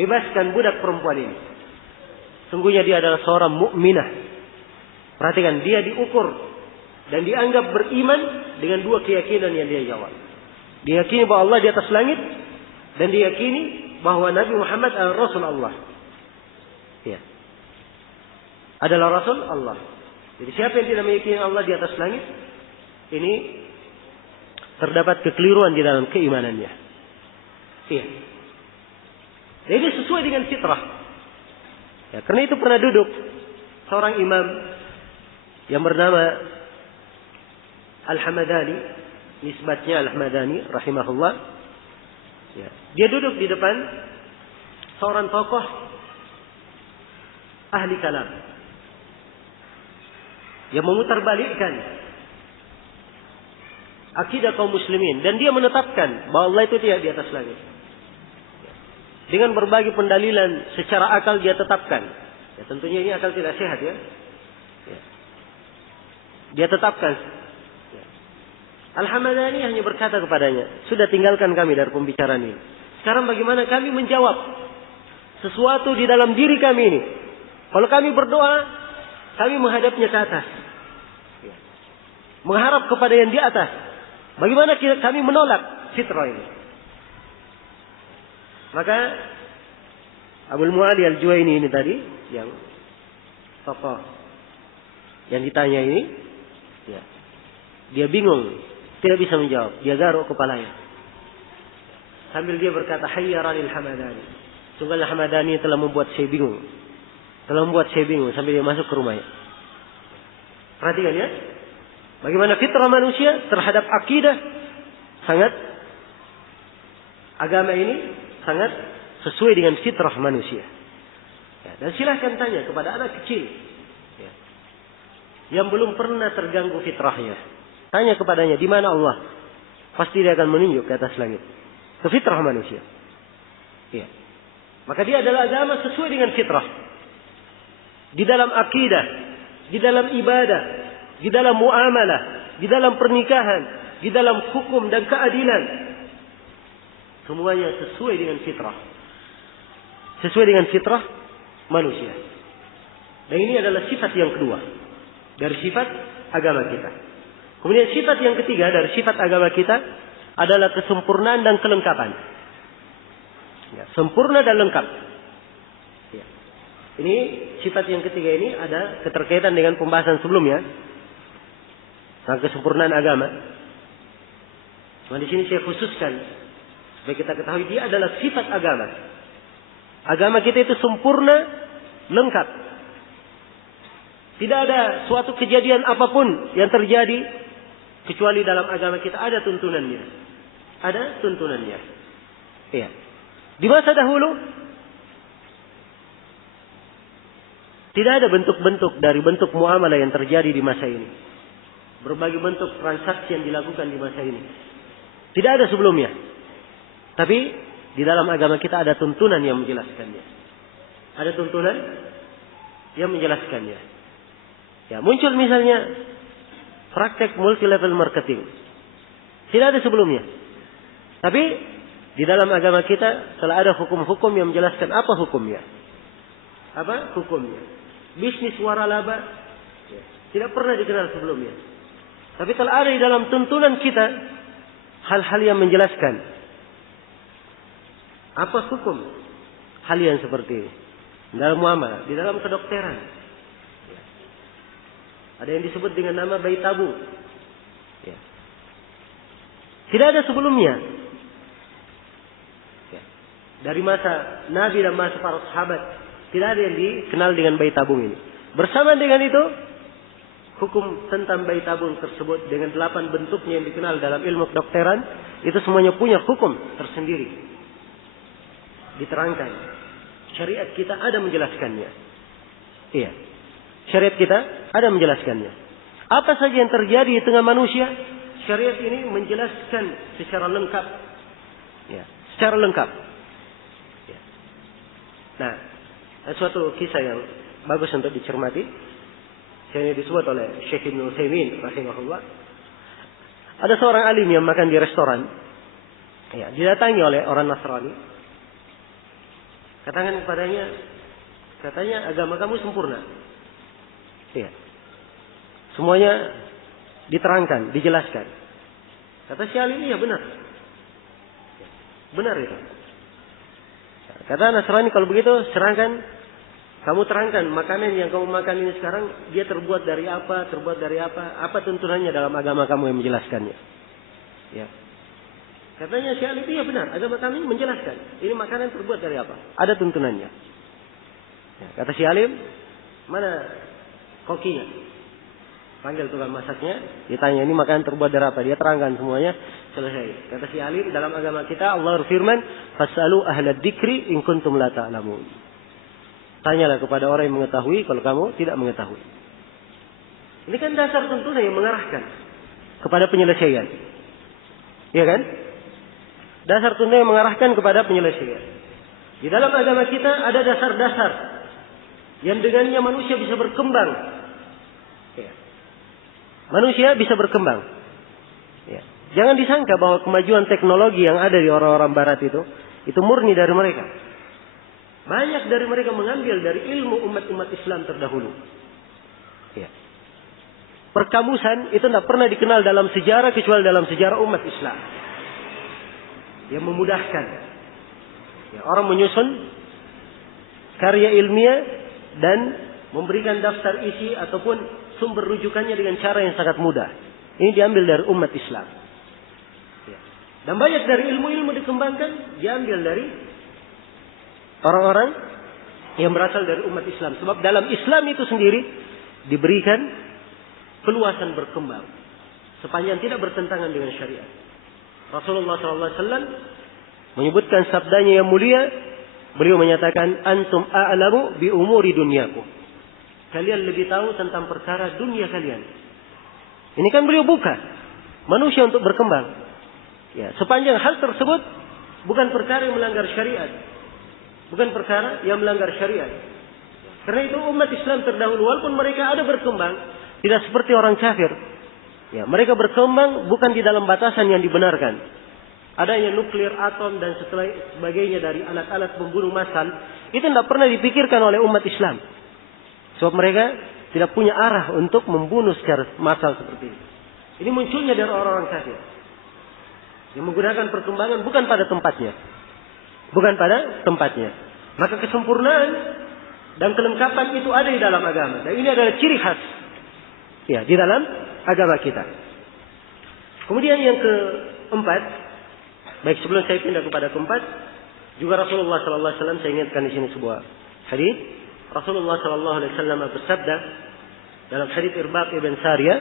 Bebaskan budak perempuan ini. Sungguhnya dia adalah seorang mukminah. Perhatikan, dia diukur dan dianggap beriman dengan dua keyakinan yang dia jawab. Diyakini bahwa Allah di atas langit dan diyakini bahwa Nabi Muhammad adalah Rasul Allah. Ya. Adalah Rasul Allah. Jadi siapa yang tidak meyakini Allah di atas langit, ini terdapat kekeliruan di dalam keimanannya. Iya. Jadi sesuai dengan fitrah. Ya, karena itu pernah duduk seorang imam yang bernama Al-Hamadani, nisbatnya Al-Hamadani rahimahullah. Ya. Dia duduk di depan seorang tokoh ahli kalam yang memutarbalikkan akidah kaum muslimin, dan dia menetapkan bahwa Allah itu tidak di atas langit. Dengan berbagai pendalilan secara akal dia tetapkan. Ya, tentunya ini akal tidak sehat ya. Dia tetapkan. Al-Hamadani hanya berkata kepadanya, sudah tinggalkan kami dari pembicaraan ini. Sekarang bagaimana kami menjawab sesuatu di dalam diri kami ini? Kalau kami berdoa, kami menghadapnya ke atas. Mengharap kepada yang di atas. Bagaimana kami menolak fitrah ini? Maka Abul Mu'ali Al-Juwaini ini tadi, yang tokoh yang ditanya ini, dia bingung, tidak bisa menjawab. Dia garuk kepalanya. Sambil dia berkata, Hayyaranil Hamadani. Sungguh Hamadani telah membuat saya bingung. Sambil dia masuk ke rumahnya. Perhatikan ya. Bagaimana fitrah manusia terhadap akidah. Agama ini sangat sesuai dengan fitrah manusia. Dan silahkan tanya kepada anak kecil. Yang belum pernah terganggu fitrahnya. Tanya kepadanya, di mana Allah? Pasti dia akan menunjuk ke atas langit. Ke fitrah manusia. Maka dia adalah agama sesuai dengan fitrah. Di dalam akidah, di dalam ibadah, di dalam muamalah, di dalam pernikahan, di dalam hukum dan keadilan. Semuanya sesuai dengan fitrah. Sesuai dengan fitrah manusia. Dan ini adalah sifat yang kedua dari sifat agama kita. Kemudian sifat yang ketiga dari sifat agama kita adalah kesempurnaan dan kelengkapan. Sempurna dan lengkap. Ini sifat yang ketiga ini ada keterkaitan dengan pembahasan sebelumnya tentang kesempurnaan agama. Cuma di sini saya khususkan supaya kita ketahui dia adalah sifat agama. Agama kita itu sempurna, lengkap. Tidak ada suatu kejadian apapun yang terjadi kecuali dalam agama kita ada tuntunannya. Ada tuntunannya. Iya. Di masa dahulu tidak ada bentuk-bentuk dari bentuk muamalah yang terjadi di masa ini. Berbagai bentuk transaksi yang dilakukan di masa ini. Tidak ada sebelumnya. Tapi di dalam agama kita ada tuntunan yang menjelaskannya. Ada tuntunan yang menjelaskannya. Ya, muncul misalnya praktek multi level marketing. Tidak ada sebelumnya. Tapi di dalam agama kita telah ada hukum-hukum yang menjelaskan apa hukumnya. Apa hukumnya? Bisnis waralaba tidak pernah dikenal sebelumnya. Tapi telah ada di dalam tuntunan kita hal-hal yang menjelaskan apa hukum hal yang seperti ini. Dalam muamalah, di dalam kedokteran. Ada yang disebut dengan nama bayi tabung. Tidak ada sebelumnya. Dari masa Nabi dan masa para sahabat tidak ada yang dikenal dengan bayi tabung ini. Bersama dengan itu, hukum tentang bayi tabung tersebut dengan 8 bentuknya yang dikenal dalam ilmu kedokteran, itu semuanya punya hukum tersendiri. Diterangkan. Syariat kita ada menjelaskannya. Iya. Syariat kita ada menjelaskannya. Apa saja yang terjadi di tengah manusia, syariat ini menjelaskan secara lengkap. Ya, secara lengkap. Ya. Nah, suatu kisah yang bagus untuk dicermati. Yang disebut oleh Syekh Ibnu Utsaimin rahimahullah. Ada seorang alim yang makan di restoran. Ya, didatangi oleh orang Nasrani. Katakan kepadanya, katanya agama kamu sempurna. Ya. Semuanya diterangkan, dijelaskan. Kata si alim, iya benar. Benar itu. Kata Nasrani, kalau begitu serahkan, kamu terangkan makanan yang kamu makan ini sekarang dia terbuat dari apa tuntunannya dalam agama kamu yang menjelaskannya. Ya. Katanya si alim, iya benar, agama kami menjelaskan ini makanan terbuat dari apa, ada tuntunannya. Ya, kata si alim, mana kokinya? Panggil tukang masaknya, ditanya ini makanan terbuat dari apa, dia terangkan semuanya, selesai. Kata si alim, dalam agama kita Allah berfirman, fasalu ahlad dzikri in kuntum la ta'lamun. Tanyalah kepada orang yang mengetahui kalau kamu tidak mengetahui. Ini kan dasar tuntunan yang mengarahkan kepada penyelesaian. Iya kan? Dasar tuntunan yang mengarahkan kepada penyelesaian. Di dalam agama kita ada dasar-dasar yang dengannya manusia bisa berkembang. Ya. manusia bisa berkembang. Ya. Jangan disangka bahwa kemajuan teknologi yang ada di orang-orang barat itu murni dari mereka. Banyak dari mereka mengambil dari ilmu umat-umat Islam terdahulu. Ya. Perkamusan itu tidak pernah dikenal dalam sejarah kecuali dalam sejarah umat Islam. Yang memudahkan. Ya, orang menyusun karya ilmiah dan memberikan daftar isi ataupun sumber rujukannya dengan cara yang sangat mudah. Ini diambil dari umat Islam. Ya. Dan banyak dari ilmu-ilmu dikembangkan diambil dari orang-orang yang berasal dari umat Islam. Sebab dalam Islam itu sendiri diberikan keluasan berkembang sepanjang tidak bertentangan dengan syariat. Rasulullah SAW menyebutkan sabdanya yang mulia. Beliau menyatakan, antum a'lamu bi umuri dunyakum. Kalian lebih tahu tentang perkara dunia kalian. Ini kan beliau buka manusia untuk berkembang. Ya, sepanjang hal tersebut bukan perkara yang melanggar syariat. Bukan perkara yang melanggar syariat. Karena itu umat Islam terdahulu walaupun mereka ada berkembang, tidak seperti orang kafir. Ya, mereka berkembang bukan di dalam batasan yang dibenarkan. Adanya nuklir, atom dan sebagainya dari alat-alat pembunuh massal itu tidak pernah dipikirkan oleh umat Islam. Sebab mereka tidak punya arah untuk membunuh secara massal seperti itu. Ini munculnya dari orang-orang kafir yang menggunakan perkembangan bukan pada tempatnya. Bukan pada tempatnya. Maka kesempurnaan dan kelengkapan itu ada di dalam agama. Dan ini adalah ciri khas ya, di dalam agama kita. Kemudian yang keempat, baik sebelum saya pindah kepada keempat, juga Rasulullah SAW, saya ingatkan di sini sebuah hadis. Rasulullah SAW bersabda dalam hadis Irbaq ibn Sariyah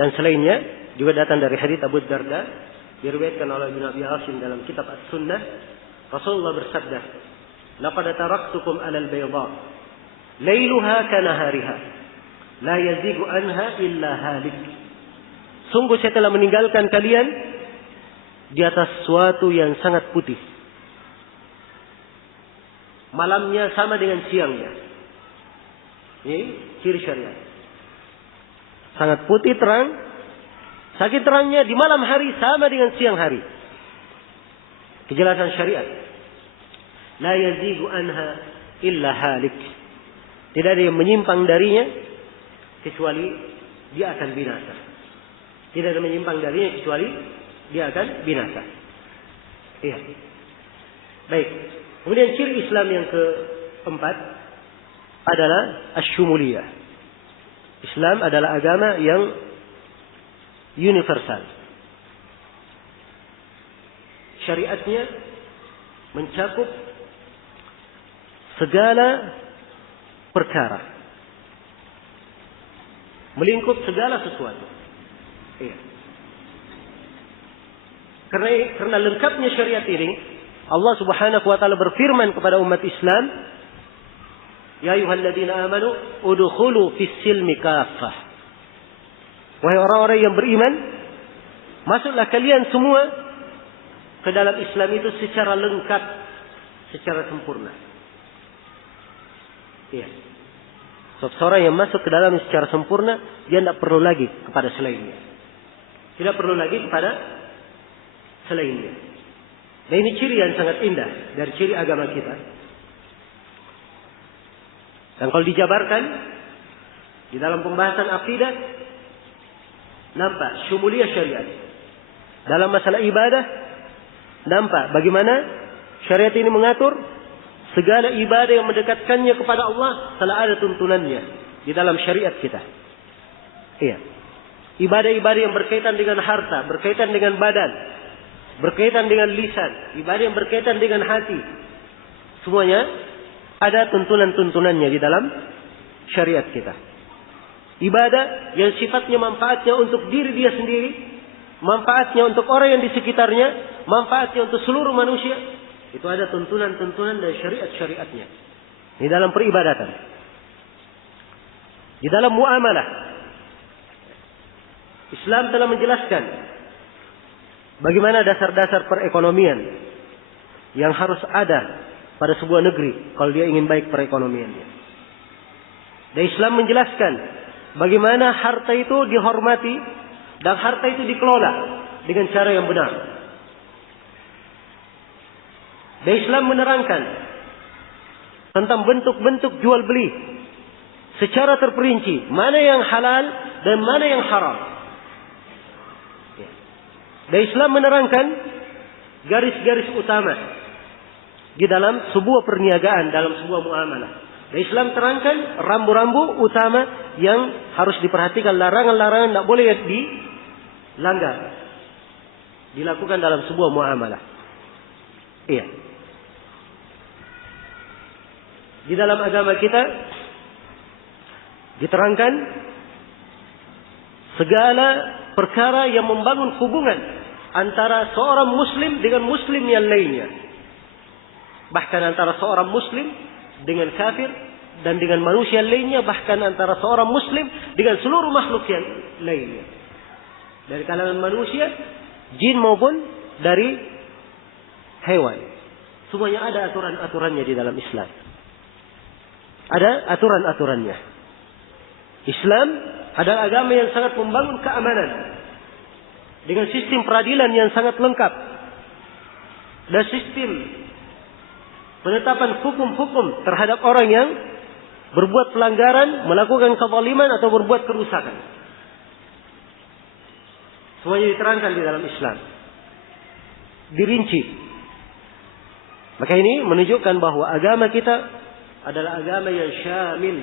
dan selainnya juga datang dari hadis Abu Darda, diriwayatkan oleh Ibnu Abi Hasim dalam kitab As-Sunnah. Rasulullah bersabda, "Laqad taraktukum 'alal bayda, lailuha kanahariha, la yazigu anha illa halik." Sungguh saya telah meninggalkan kalian di atas suatu yang sangat putih. Malamnya sama dengan siangnya. Ini ciri syariat. Sangat putih terang. Saking terangnya di malam hari sama dengan siang hari. Kejelasan syariat. La yazigu anha illa halik. Tidak ada yang menyimpang darinya kecuali dia akan binasa. Tidak ada yang menyimpang darinya kecuali dia akan binasa. Iya. Baik. Kemudian ciri Islam yang keempat adalah asyumuliyah. Islam adalah agama yang universal. Syariatnya mencakup segala perkara. Melingkup segala sesuatu. Iya. Karena lengkapnya syariat ini, Allah Subhanahu wa taala berfirman kepada umat Islam, "Ya ayyuhalladzina amanu udkhulu fis-silmi kaffah." Wahai orang-orang yang beriman, masuklah kalian semua ke dalam Islam itu secara lengkap, secara sempurna. Iya. Seorang yang masuk ke dalam secara sempurna, dia tidak perlu lagi kepada selainnya. Tidak perlu lagi kepada selainnya. Dan ini ciri yang sangat indah dari ciri agama kita. Dan kalau dijabarkan di dalam pembahasan akidah, nampak syumuliyah syariat. Dalam masalah ibadah, nampak bagaimana syariat ini mengatur segala ibadah yang mendekatkannya kepada Allah telah ada tuntunannya di dalam syariat kita. Iya. Ibadah-ibadah yang berkaitan dengan harta, berkaitan dengan badan, berkaitan dengan lisan, ibadah yang berkaitan dengan hati. Semuanya ada tuntunan-tuntunannya di dalam syariat kita. Ibadah yang sifatnya manfaatnya untuk diri dia sendiri, manfaatnya untuk orang yang di sekitarnya, manfaatnya untuk seluruh manusia. Itu ada tuntunan-tuntunan dari syariat-syariatnya. Di dalam peribadatan. Di dalam muamalah. Islam telah menjelaskan bagaimana dasar-dasar perekonomian yang harus ada pada sebuah negeri kalau dia ingin baik perekonomiannya. Dan Islam menjelaskan bagaimana harta itu dihormati dan harta itu dikelola dengan cara yang benar. Dan Islam menerangkan tentang bentuk-bentuk jual beli secara terperinci, mana yang halal dan mana yang haram. Dan Islam menerangkan garis-garis utama di dalam sebuah perniagaan, dalam sebuah muamalah. Dan Islam terangkan rambu-rambu utama yang harus diperhatikan, larangan-larangan tidak boleh dilanggar, dilakukan dalam sebuah muamalah. Iya. Di dalam agama kita diterangkan segala perkara yang membangun hubungan antara seorang muslim dengan muslim yang lainnya. Bahkan antara seorang muslim dengan kafir dan dengan manusia lainnya, bahkan antara seorang muslim dengan seluruh makhluk yang lainnya. Dari kalangan manusia, jin maupun dari hewan. Semuanya ada aturan-aturannya di dalam Islam. Ada aturan-aturannya. Islam adalah agama yang sangat membangun keamanan dengan sistem peradilan yang sangat lengkap dan sistem penetapan hukum-hukum terhadap orang yang berbuat pelanggaran, melakukan kezaliman atau berbuat kerusakan. Semuanya diterangkan di dalam Islam, dirinci. Maka ini menunjukkan bahwa agama kita adalah agama yang syamil,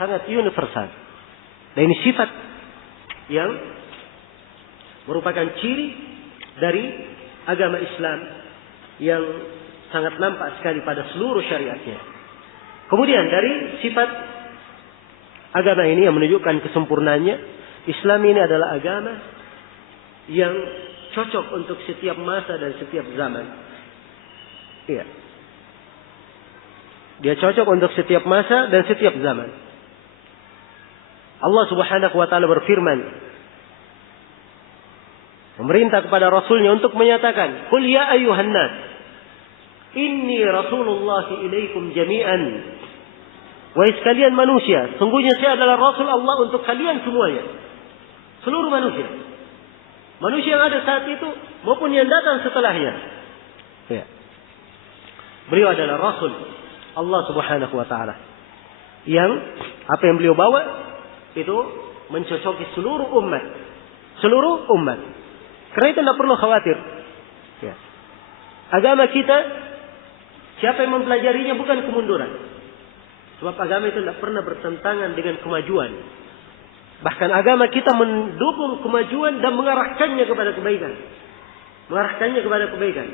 sangat universal. Dan ini sifat yang merupakan ciri dari agama Islam yang sangat nampak sekali pada seluruh syariatnya. Kemudian dari sifat agama ini yang menunjukkan kesempurnaannya, Islam ini adalah agama yang cocok untuk setiap masa dan setiap zaman. Iya. Dia cocok untuk setiap masa dan setiap zaman. Allah Subhanahu wa taala berfirman, memerintah kepada Rasulnya untuk menyatakan, "Qul ya ayyuhan nas, inni Rasulullah ilaikum jami'an." Wahai sekalian manusia, sungguhnya saya adalah Rasul Allah untuk kalian semuanya. Seluruh manusia. Manusia yang ada saat itu maupun yang datang setelahnya. Ya. Beliau adalah Rasul Allah Subhanahu wa taala. Yang apa yang beliau bawa itu mencocoki seluruh umat. Seluruh umat. Karena itu tidak perlu khawatir. Ya. Agama kita, siapa yang mempelajarinya bukan kemunduran. Sebab agama itu tidak pernah bertentangan dengan kemajuan. Bahkan agama kita mendukung kemajuan dan mengarahkannya kepada kebaikan. Mengarahkannya kepada kebaikan.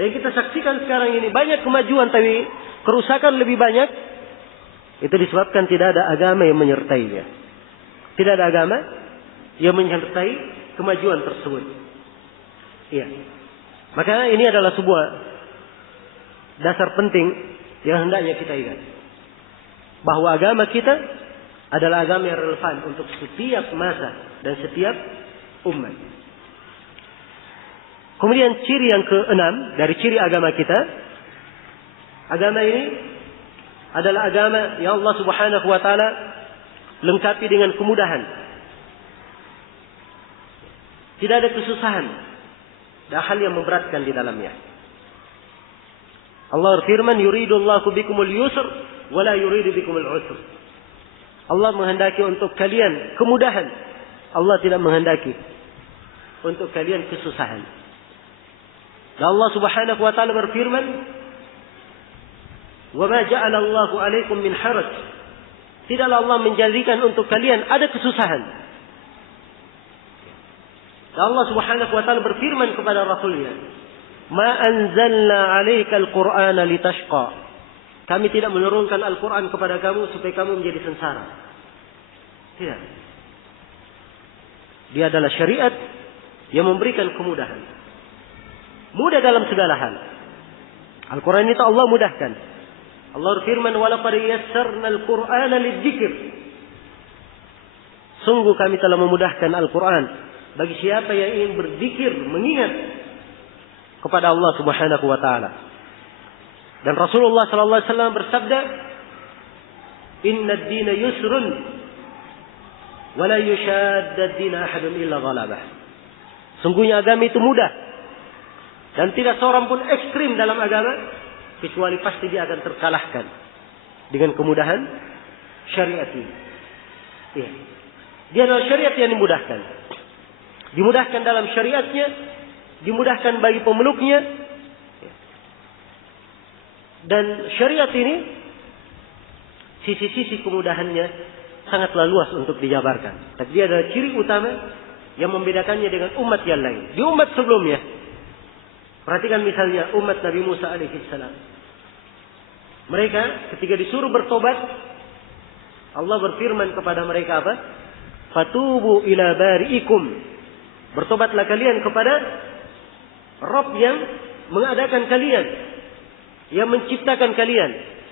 Dan kita saksikan sekarang ini banyak kemajuan tapi kerusakan lebih banyak. Itu disebabkan tidak ada agama yang menyertainya. Tidak ada agama yang menyertai kemajuan tersebut. Iya. Maka ini adalah sebuah dasar penting yang hendaknya kita ingat. Bahwa agama kita adalah agama yang relevan untuk setiap masa dan setiap umat. Kemudian ciri yang keenam dari ciri agama kita, agama ini adalah agama yang Allah Subhanahu wa taala lengkapi dengan kemudahan. Tidak ada kesusahan dan hal yang memberatkan di dalamnya. Allah berfirman, "Yuridullahu bikumul yusr wa la yuridu bikumul usr." Allah menghendaki untuk kalian kemudahan. Allah tidak menghendaki untuk kalian kesusahan. Dan Allah Subhanahu wa taala berfirman, "Wa ma ja'ala Allahu 'alaikum min haraj." Tidaklah Allah menjadikan untuk kalian ada kesusahan. Dan Allah Subhanahu wa taala berfirman kepada Rasulnya, "Ma anzalna 'alaikal Qur'ana litashqa." Kami tidak menurunkan Al-Quran kepada kamu supaya kamu menjadi sengsara. Tidak. Dia adalah syariat yang memberikan kemudahan. Mudah dalam segala hal. Al-Quran itu Allah mudahkan. Allah berfirman, "Walaqad yassarna al-Qur'ana lidzikr." Sungguh kami telah memudahkan Al-Quran bagi siapa yang ingin berzikir, mengingat kepada Allah Subhanahu wa taala. Dan Rasulullah sallallahu alaihi wasallam bersabda, "Inna ad-dina yusrun wa la yushadda ad-din ahadun illa ghalabah. Sungguhnya agama itu mudah dan tidak seorang pun ekstrim dalam agama kecuali pasti dia akan terkalahkan dengan kemudahan syariat ini. Iya. Dia adalah syariat yang dimudahkan. Dimudahkan dalam syariatnya, dimudahkan bagi pemeluknya. Dan syariat ini sisi-sisi kemudahannya sangatlah luas untuk dijabarkan. Tapi dia adalah ciri utama yang membedakannya dengan umat yang lain. Di umat sebelumnya, perhatikan misalnya umat Nabi Musa alaihissalam. Mereka ketika disuruh bertobat, Allah berfirman kepada mereka apa? Fatubu ila bari'ikum. Bertobatlah kalian kepada Rabb yang mengadakan kalian, yang menciptakan kalian.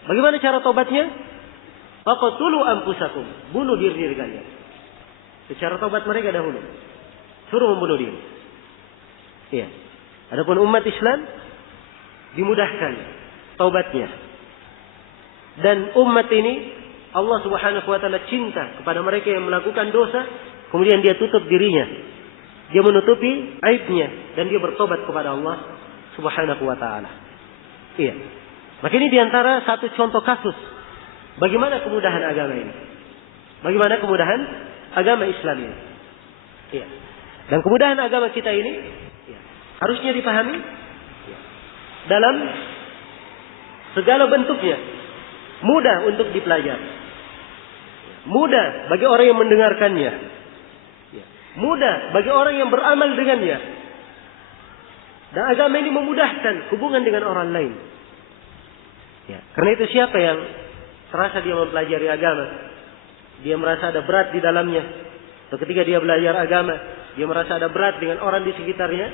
Bagaimana cara tobatnya? Faqtulu anfusakum. Bunuh diri kalian. Secara tobat mereka dahulu suruh membunuh diri. Iya. Adapun umat Islam dimudahkan taubatnya. Dan umat ini Allah Subhanahu wa taala cinta kepada mereka yang melakukan dosa, kemudian dia tutup dirinya. Dia menutupi aibnya dan dia bertobat kepada Allah Subhanahu wa taala. Iya. Maka ini diantara satu contoh kasus bagaimana kemudahan agama ini. Bagaimana kemudahan agama Islam ini. Iya. Dan kemudahan agama kita ini harusnya dipahami dalam segala bentuknya. Mudah untuk dipelajari. Mudah bagi orang yang mendengarkannya. Mudah bagi orang yang beramal dengannya. Dan agama ini memudahkan hubungan dengan orang lain. Karena itu siapa yang terasa dia mempelajari agama, dia merasa ada berat di dalamnya. Atau ketika dia belajar agama, dia merasa ada berat dengan orang di sekitarnya,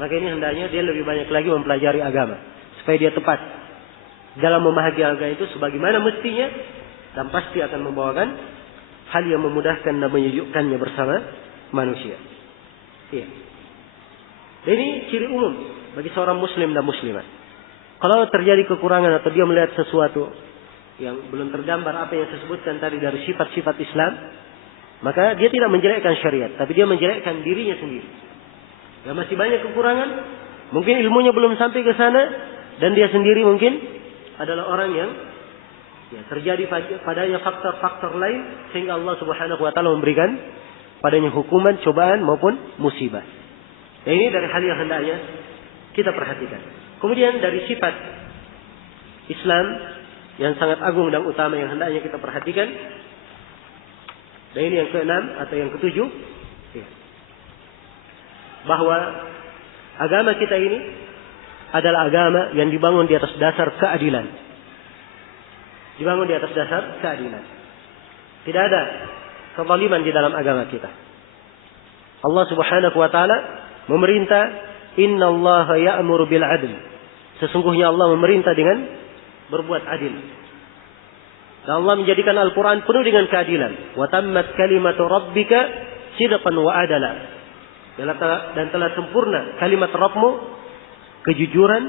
maka ini hendaknya dia lebih banyak lagi mempelajari agama. Supaya dia tepat dalam memahami agama itu sebagaimana mestinya. Dan pasti akan membawakan hal yang memudahkan dan menyejukkannya bersama manusia. Iya. Dan ini ciri umum bagi seorang muslim dan muslimah. Kalau terjadi kekurangan atau dia melihat sesuatu yang belum tergambar apa yang saya sebutkan tadi dari sifat-sifat Islam, maka dia tidak menjelekkan syariat, tapi dia menjelekkan dirinya sendiri. Ya, masih banyak kekurangan, mungkin ilmunya belum sampai ke sana, dan dia sendiri mungkin adalah orang yang terjadi padanya faktor-faktor lain sehingga Allah Subhanahu wa taala memberikan padanya hukuman, cobaan maupun musibah. Nah, ini dari hal yang hendaknya kita perhatikan. Kemudian dari sifat Islam yang sangat agung dan utama yang hendaknya kita perhatikan. Dan ini yang keenam atau yang ketujuh, bahwa agama kita ini adalah agama yang dibangun di atas dasar keadilan. Dibangun di atas dasar keadilan. Tidak ada kezaliman di dalam agama kita. Allah Subhanahu wa taala memerintah, "Innallaha ya'muru bil 'adl." Sesungguhnya Allah memerintah dengan berbuat adil. Dan Allah menjadikan Al-Quran penuh dengan keadilan. Wa tammat kalimatu rabbika sidqan wa adala. Dan telah sempurna kalimat Rabbmu, kejujuran,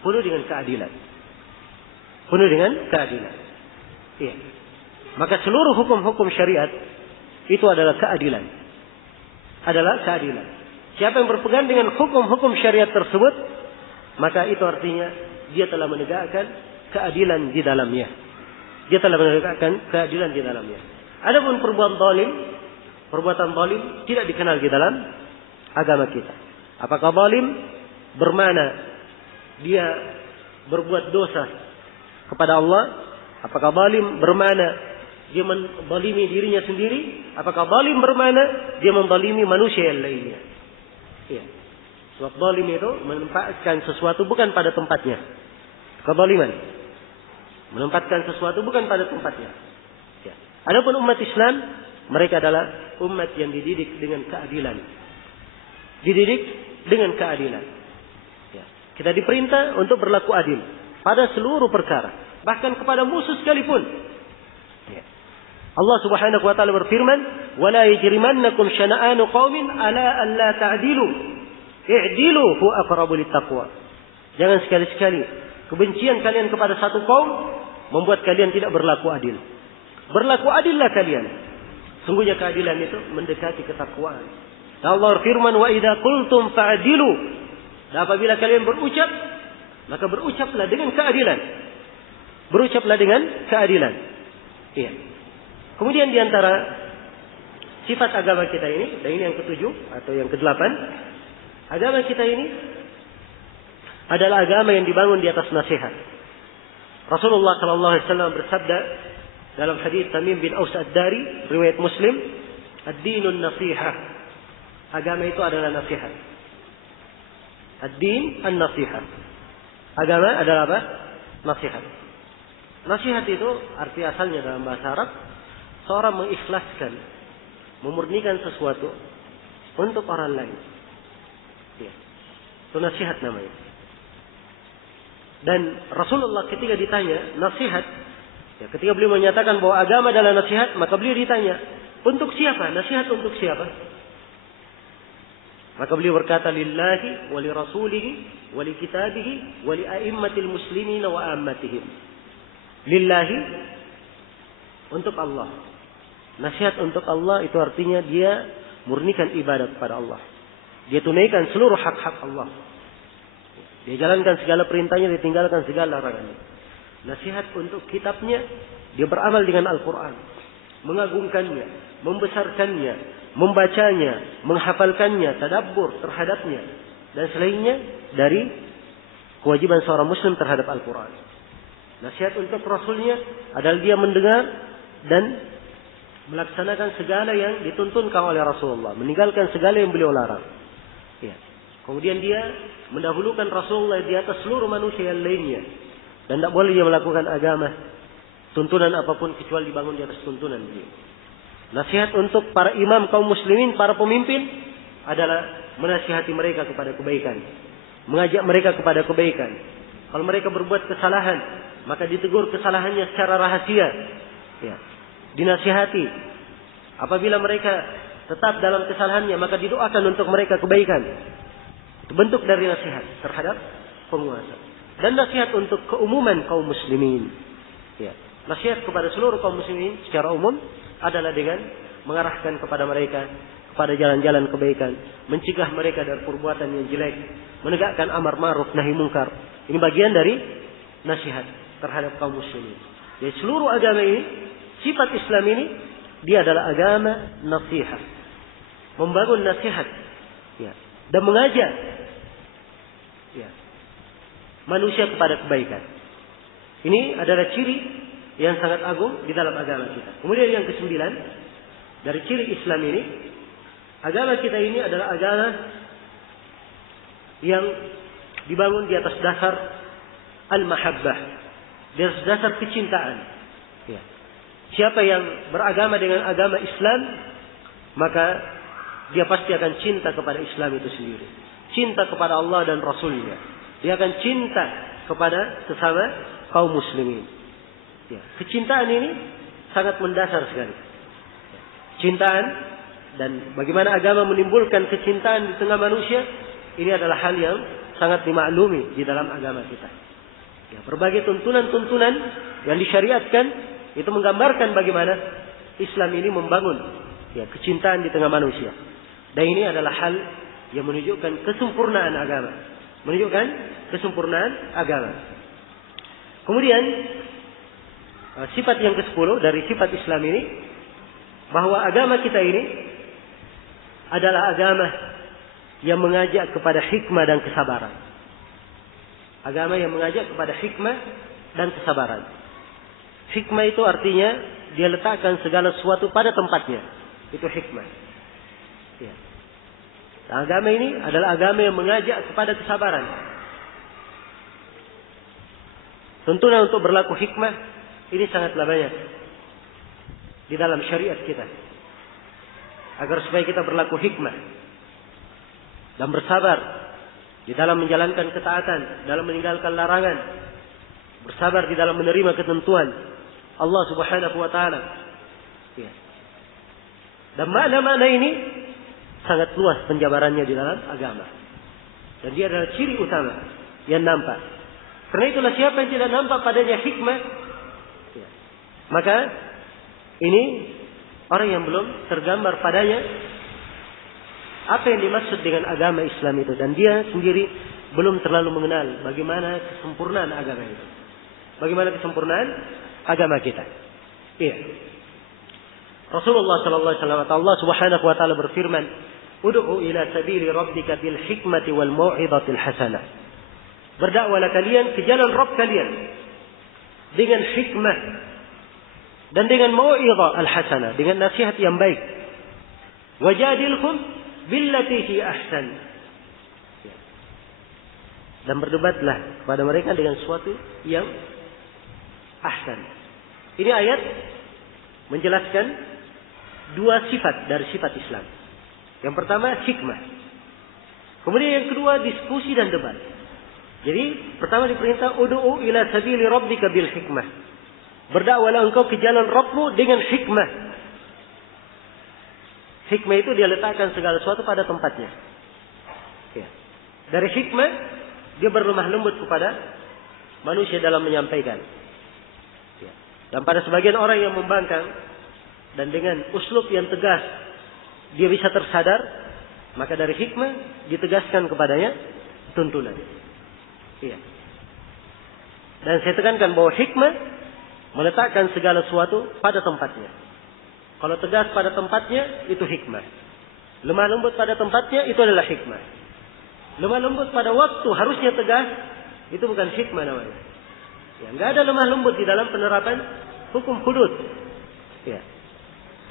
penuh dengan keadilan. Penuh dengan keadilan. Iya. Maka seluruh hukum-hukum syariat itu adalah keadilan. Adalah keadilan. Siapa yang berpegang dengan hukum-hukum syariat tersebut, maka itu artinya dia telah menegakkan keadilan di dalamnya. Dia telah menegakkan keadilan di dalamnya. Adapun perbuatan zalim tidak dikenal di dalam agama kita. Apakah zalim bermakna dia berbuat dosa kepada Allah? Apakah zalim bermakna dia menzalimi dirinya sendiri? Apakah zalim bermakna dia menzalimi manusia yang lainnya? Iya. Sebab zalim itu menempatkan sesuatu bukan pada tempatnya. Kezaliman menempatkan sesuatu bukan pada tempatnya. Ya. Adapun umat Islam, mereka adalah umat yang dididik dengan keadilan. Dididik dengan keadilan. Ya. Kita diperintah untuk berlaku adil pada seluruh perkara, bahkan kepada musuh sekalipun. Ya. Allah Subhanahu wa taala berfirman, "Wala yajrimannakum syana'anu qaumin ala an la ta'dilu. I'dilu huwa aqrabu littaqwa." Jangan sekali-sekali kebencian kalian kepada satu kaum membuat kalian tidak berlaku adil. Berlaku adillah kalian. Sungguhnya keadilan itu mendekati ketakwaan. Dan Allah firman, wa idza qultum fa'dilu. Dan apabila kalian berucap, maka berucaplah dengan keadilan. Berucaplah dengan keadilan. Iya. Kemudian di antara sifat agama kita ini, dan ini yang ketujuh atau yang kedelapan, agama kita ini adalah agama yang dibangun di atas nasihat. Rasulullah sallallahu alaihi wasallam bersabda dalam hadis Tamim bin Aus Ad-Dari, riwayat Muslim, ad-dinun nasihah. Agama itu adalah nasihat. Ad-din an-nasihah. Agama adalah apa? Nasihat. Nasihat itu arti asalnya dalam bahasa Arab, seorang mengikhlaskan, memurnikan sesuatu untuk orang lain. Ya. Itu nasihat namanya. Dan Rasulullah ketika ditanya nasihat, ya, ketika beliau menyatakan bahwa agama adalah nasihat, maka beliau ditanya, untuk siapa? Nasihat untuk siapa? Maka beliau berkata, lillahi wa li rasulihi wa li kitabihi wa li a'immatil muslimin wa ammatihim. Lillahi, untuk Allah. Nasihat untuk Allah itu artinya dia murnikan ibadat kepada Allah. Dia tunaikan seluruh hak-hak Allah. Dia jalankan segala perintahnya, dia tinggalkan segala larangannya. Nasihat untuk kitabnya, dia beramal dengan Al-Quran. Mengagungkannya, membesarkannya, membacanya, menghafalkannya, tadabbur terhadapnya. Dan selainnya dari kewajiban seorang muslim terhadap Al-Quran. Nasihat untuk Rasulnya adalah dia mendengar dan melaksanakan segala yang dituntunkan oleh Rasulullah. Meninggalkan segala yang beliau larang. Ya. Kemudian dia mendahulukan Rasulullah di atas seluruh manusia yang lainnya. Dan tidak boleh dia melakukan agama, tuntunan apapun kecuali dibangun di atas tuntunan beliau. Nasihat untuk para imam kaum muslimin, para pemimpin adalah menasihati mereka kepada kebaikan. Mengajak mereka kepada kebaikan. Kalau mereka berbuat kesalahan, maka ditegur kesalahannya secara rahasia. Ya. Dinasihati. Apabila mereka tetap dalam kesalahannya, maka didoakan untuk mereka kebaikan. Itu bentuk dari nasihat terhadap penguasa. Dan nasihat untuk keumuman kaum muslimin. Ya. Nasihat kepada seluruh kaum muslimin secara umum adalah dengan mengarahkan kepada mereka kepada jalan-jalan kebaikan, mencegah mereka dari perbuatan yang jelek, menegakkan amar ma'ruf nahi munkar. Ini bagian dari nasihat terhadap kaum muslimin. Jadi seluruh agama ini, sifat Islam ini, dia adalah agama nasihat. Membangun nasihat, ya, dan mengajak, ya, manusia kepada kebaikan. Ini adalah ciri yang sangat agung di dalam agama kita. Kemudian yang kesembilan, dari ciri Islam ini, agama kita ini adalah agama yang dibangun di atas dasar al-mahabbah, di atas dasar kecintaan. Ya. Siapa yang beragama dengan agama Islam, maka dia pasti akan cinta kepada Islam itu sendiri. Cinta kepada Allah dan Rasulnya. Dia akan cinta kepada sesama kaum muslimin. Ya. Kecintaan ini sangat mendasar sekali. Cintaan dan bagaimana agama menimbulkan kecintaan di tengah manusia, ini adalah hal yang sangat dimaklumi di dalam agama kita. Ya, berbagai tuntunan-tuntunan yang disyariatkan itu menggambarkan bagaimana Islam ini membangun, ya, kecintaan di tengah manusia. Dan ini adalah hal yang menunjukkan kesempurnaan agama, menunjukkan kesempurnaan agama. Kemudian sifat yang ke-10 dari sifat Islam ini, bahwa agama kita ini adalah agama yang mengajak kepada hikmah dan kesabaran. Agama yang mengajak kepada hikmah dan kesabaran. Hikmah itu artinya dia letakkan segala sesuatu pada tempatnya. Itu hikmah. Ya. Nah, agama ini adalah agama yang mengajak kepada kesabaran. Tuntunan untuk berlaku hikmah ini sangatlah banyak di dalam syariat kita. Agar supaya kita berlaku hikmah dan bersabar di dalam menjalankan ketaatan, dalam meninggalkan larangan, bersabar di dalam menerima ketentuan Allah Subhanahu wa taala. Ya. Dan makna-makna ini sangat luas penjabarannya di dalam agama. Dan dia adalah ciri utama yang nampak. Karena itulah siapa yang tidak nampak padanya hikmah, ya, maka ini orang yang belum tergambar padanya apa yang dimaksud dengan agama Islam itu, dan dia sendiri belum terlalu mengenal bagaimana kesempurnaan agama itu. Bagaimana kesempurnaan agama kita. Iya. Rasulullah sallallahu alaihi wasallam, Allah Subhanahu wa taala berfirman, "Ud'u ila sabili rabbika bil hikmati wal mau'izatil hasanah." Berdakwalah kalian ke jalan Rabb kalian dengan hikmah dan dengan mau'izah al-hasanah, dengan nasihat yang baik. Wajadilhum billati hi ahsan. Dan berdebatlah kepada mereka dengan sesuatu yang ahsan. Ini ayat menjelaskan dua sifat dari sifat Islam. Yang pertama hikmah. Kemudian yang kedua diskusi dan debat. Jadi pertama diperintah ud'u ila sabili rabbika bil hikmah. Berdakwalah engkau ke jalan Rabbmu dengan hikmah. Hikmah itu dia letakkan segala sesuatu pada tempatnya. Ya. Dari hikmah dia berlemah lembut kepada manusia dalam menyampaikan. Ya. Dan pada sebagian orang yang membangkang dan dengan uslub yang tegas dia bisa tersadar, maka dari hikmah ditegaskan kepadanya tuntunan. Iya. Dan saya tekankan bahwa hikmah meletakkan segala sesuatu pada tempatnya. Kalau tegas pada tempatnya itu hikmah. Lemah lembut pada tempatnya itu adalah hikmah. Lemah lembut pada waktu harusnya tegas itu bukan hikmah namanya. Ya, enggak ada lemah lembut di dalam penerapan hukum hudud. Ya.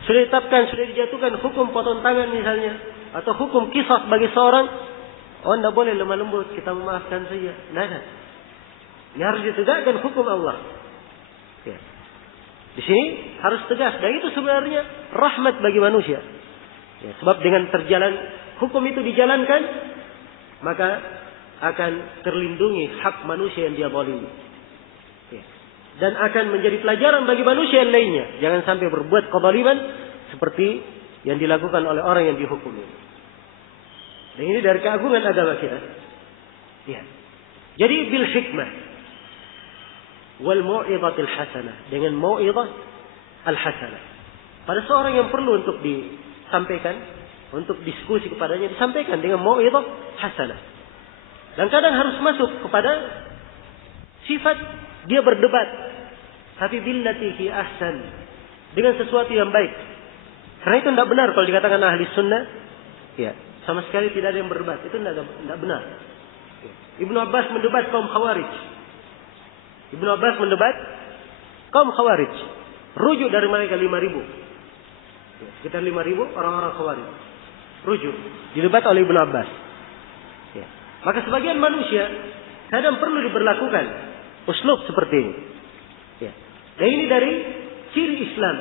Sudah ditetapkan, sudah dijatuhkan hukum potong tangan misalnya, atau hukum qisas bagi seorang, oh tidak boleh lemah lembut, kita memaafkan saja. Tidak ada. Ini harus ditegakkan hukum Allah. Ya. Di sini harus tegas, dan itu sebenarnya rahmat bagi manusia. Ya, sebab dengan hukum itu dijalankan, maka akan terlindungi hak manusia yang dia zalimi. Ya. Dan akan menjadi pelajaran bagi manusia yang lainnya. Jangan sampai berbuat kezaliman seperti yang dilakukan oleh orang yang dihukumi. Dan ini dari keagungan agama kita. Ya. Jadi bil hikmah wal mau'izatil hasanah, dengan mau'izah al hasanah. Pada seorang yang perlu untuk disampaikan, untuk diskusi kepadanya, disampaikan dengan mau'izah hasanah. Dan kadang harus masuk kepada sifat dia berdebat, tapi billati hi ahsan, dengan sesuatu yang baik. Karena itu tidak benar kalau dikatakan ahli sunnah, ya, sama sekali tidak ada yang berdebat. Itu tidak benar. Ibnu Abbas mendebat kaum Khawarij. Ibnu Abbas mendebat kaum Khawarij. Rujuk dari mereka 5.000. Ya, sekitar 5.000 orang-orang Khawarij. Rujuk. Didebat oleh Ibnu Abbas. Ya. Maka sebagian manusia kadang perlu diberlakukan uslub seperti ini. Ya. Dan ini dari ciri Islam.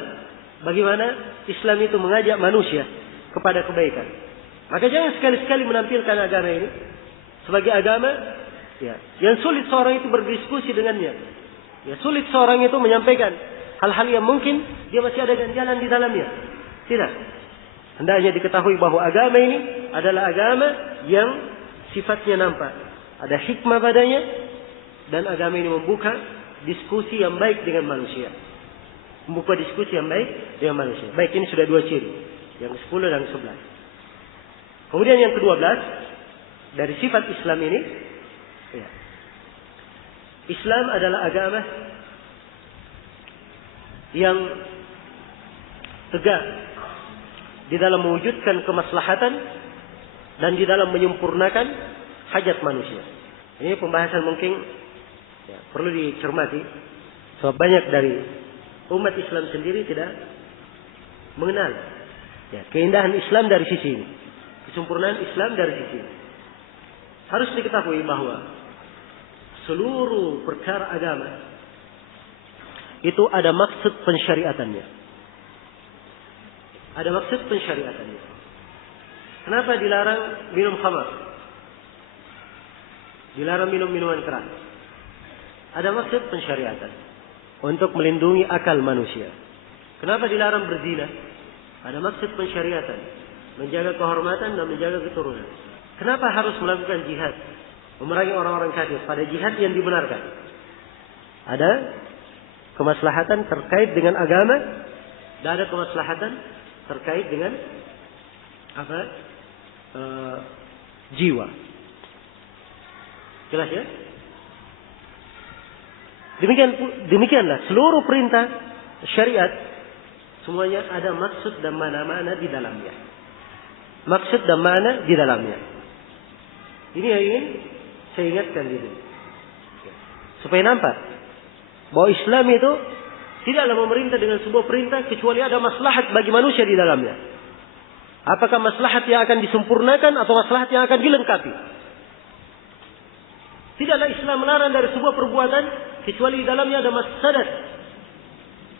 Bagaimana Islam itu mengajak manusia kepada kebaikan. Maka jangan sekali-sekali menampilkan agama ini sebagai agama ya, yang sulit seorang itu berdiskusi dengannya. Ya, sulit seorang itu menyampaikan hal-hal yang mungkin dia masih ada ganjalan di dalamnya. Tidak. Hendaknya diketahui bahwa agama ini adalah agama yang sifatnya nampak. Ada hikmah padanya, dan agama ini membuka diskusi yang baik dengan manusia. Membuka diskusi yang baik dengan manusia. Baik, ini sudah 2 ciri. Yang 10 dan 11. Kemudian yang ke-12 dari sifat Islam ini, ya, Islam adalah agama yang tegak di dalam mewujudkan kemaslahatan dan di dalam menyempurnakan hajat manusia. Ini pembahasan mungkin ya, perlu dicermati, sebab banyak dari umat Islam sendiri tidak mengenal ya, keindahan Islam dari sisi ini, kesempurnaan Islam dari sisi ini. Harus diketahui bahwa seluruh perkara agama itu ada maksud pensyariatannya. Ada maksud pensyariatannya. Kenapa dilarang minum khamar? Dilarang minum minuman keras? Ada maksud pensyariatan. Untuk melindungi akal manusia. Kenapa dilarang berzina? Ada maksud pensyariatan. Menjaga kehormatan dan menjaga keturunan. Kenapa harus melakukan jihad? Memerangi orang-orang kafir pada jihad yang dibenarkan. Ada kemaslahatan terkait dengan agama. Dan ada kemaslahatan terkait dengan apa? Jiwa. Jelas ya? Demikianlah seluruh perintah syariat semuanya ada maksud dan mana-mana di dalamnya. Maksud dan mana di dalamnya. Ini yang ingin saya ingatkan gitu. Supaya nampak bahwa Islam itu tidaklah memerintah dengan sebuah perintah kecuali ada maslahat bagi manusia di dalamnya. Apakah maslahat yang akan disempurnakan atau maslahat yang akan dilengkapi? Tidaklah Islam melarang dari sebuah perbuatan kecuali di dalamnya ada mafsadat.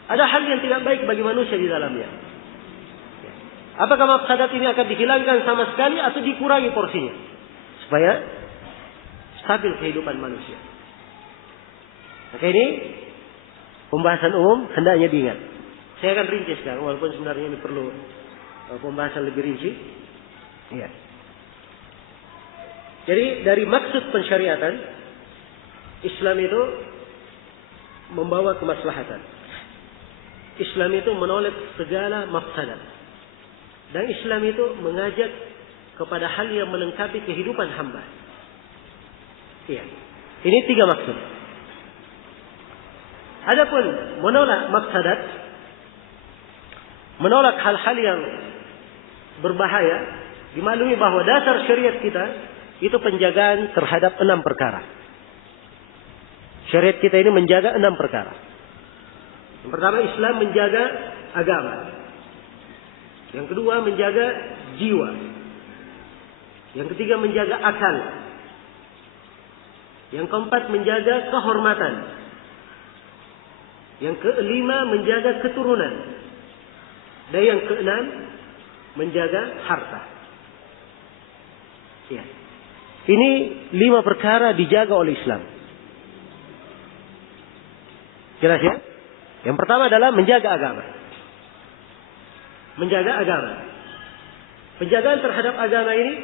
Ada hal yang tidak baik bagi manusia di dalamnya. Apakah mafsadat ini akan dihilangkan sama sekali atau dikurangi porsinya supaya stabil kehidupan manusia? Maka ini pembahasan umum hendaknya diingat. Saya akan rinci sekarang walaupun sebenarnya ini perlu pembahasan lebih rinci. Ya. Jadi dari maksud pensyariatan Islam itu membawa kemaslahatan. Islam itu menolak segala mafsadat. Dan Islam itu mengajak kepada hal yang melengkapi kehidupan hamba. Iya. Ini 3 maksud. Adapun menolak mafsadat, menolak hal-hal yang berbahaya, dimaklumi bahwa dasar syariat kita itu penjagaan terhadap 6 perkara. Syariat kita ini menjaga 6 perkara. Yang pertama, Islam menjaga agama. Yang kedua, menjaga jiwa. Yang ketiga, menjaga akal. Yang keempat, menjaga kehormatan. Yang kelima, menjaga keturunan. Dan yang keenam, menjaga harta. Ya. Ini 5 perkara dijaga oleh Islam. Jelas ya? Yang pertama adalah menjaga agama. Menjaga agama. Penjagaan terhadap agama ini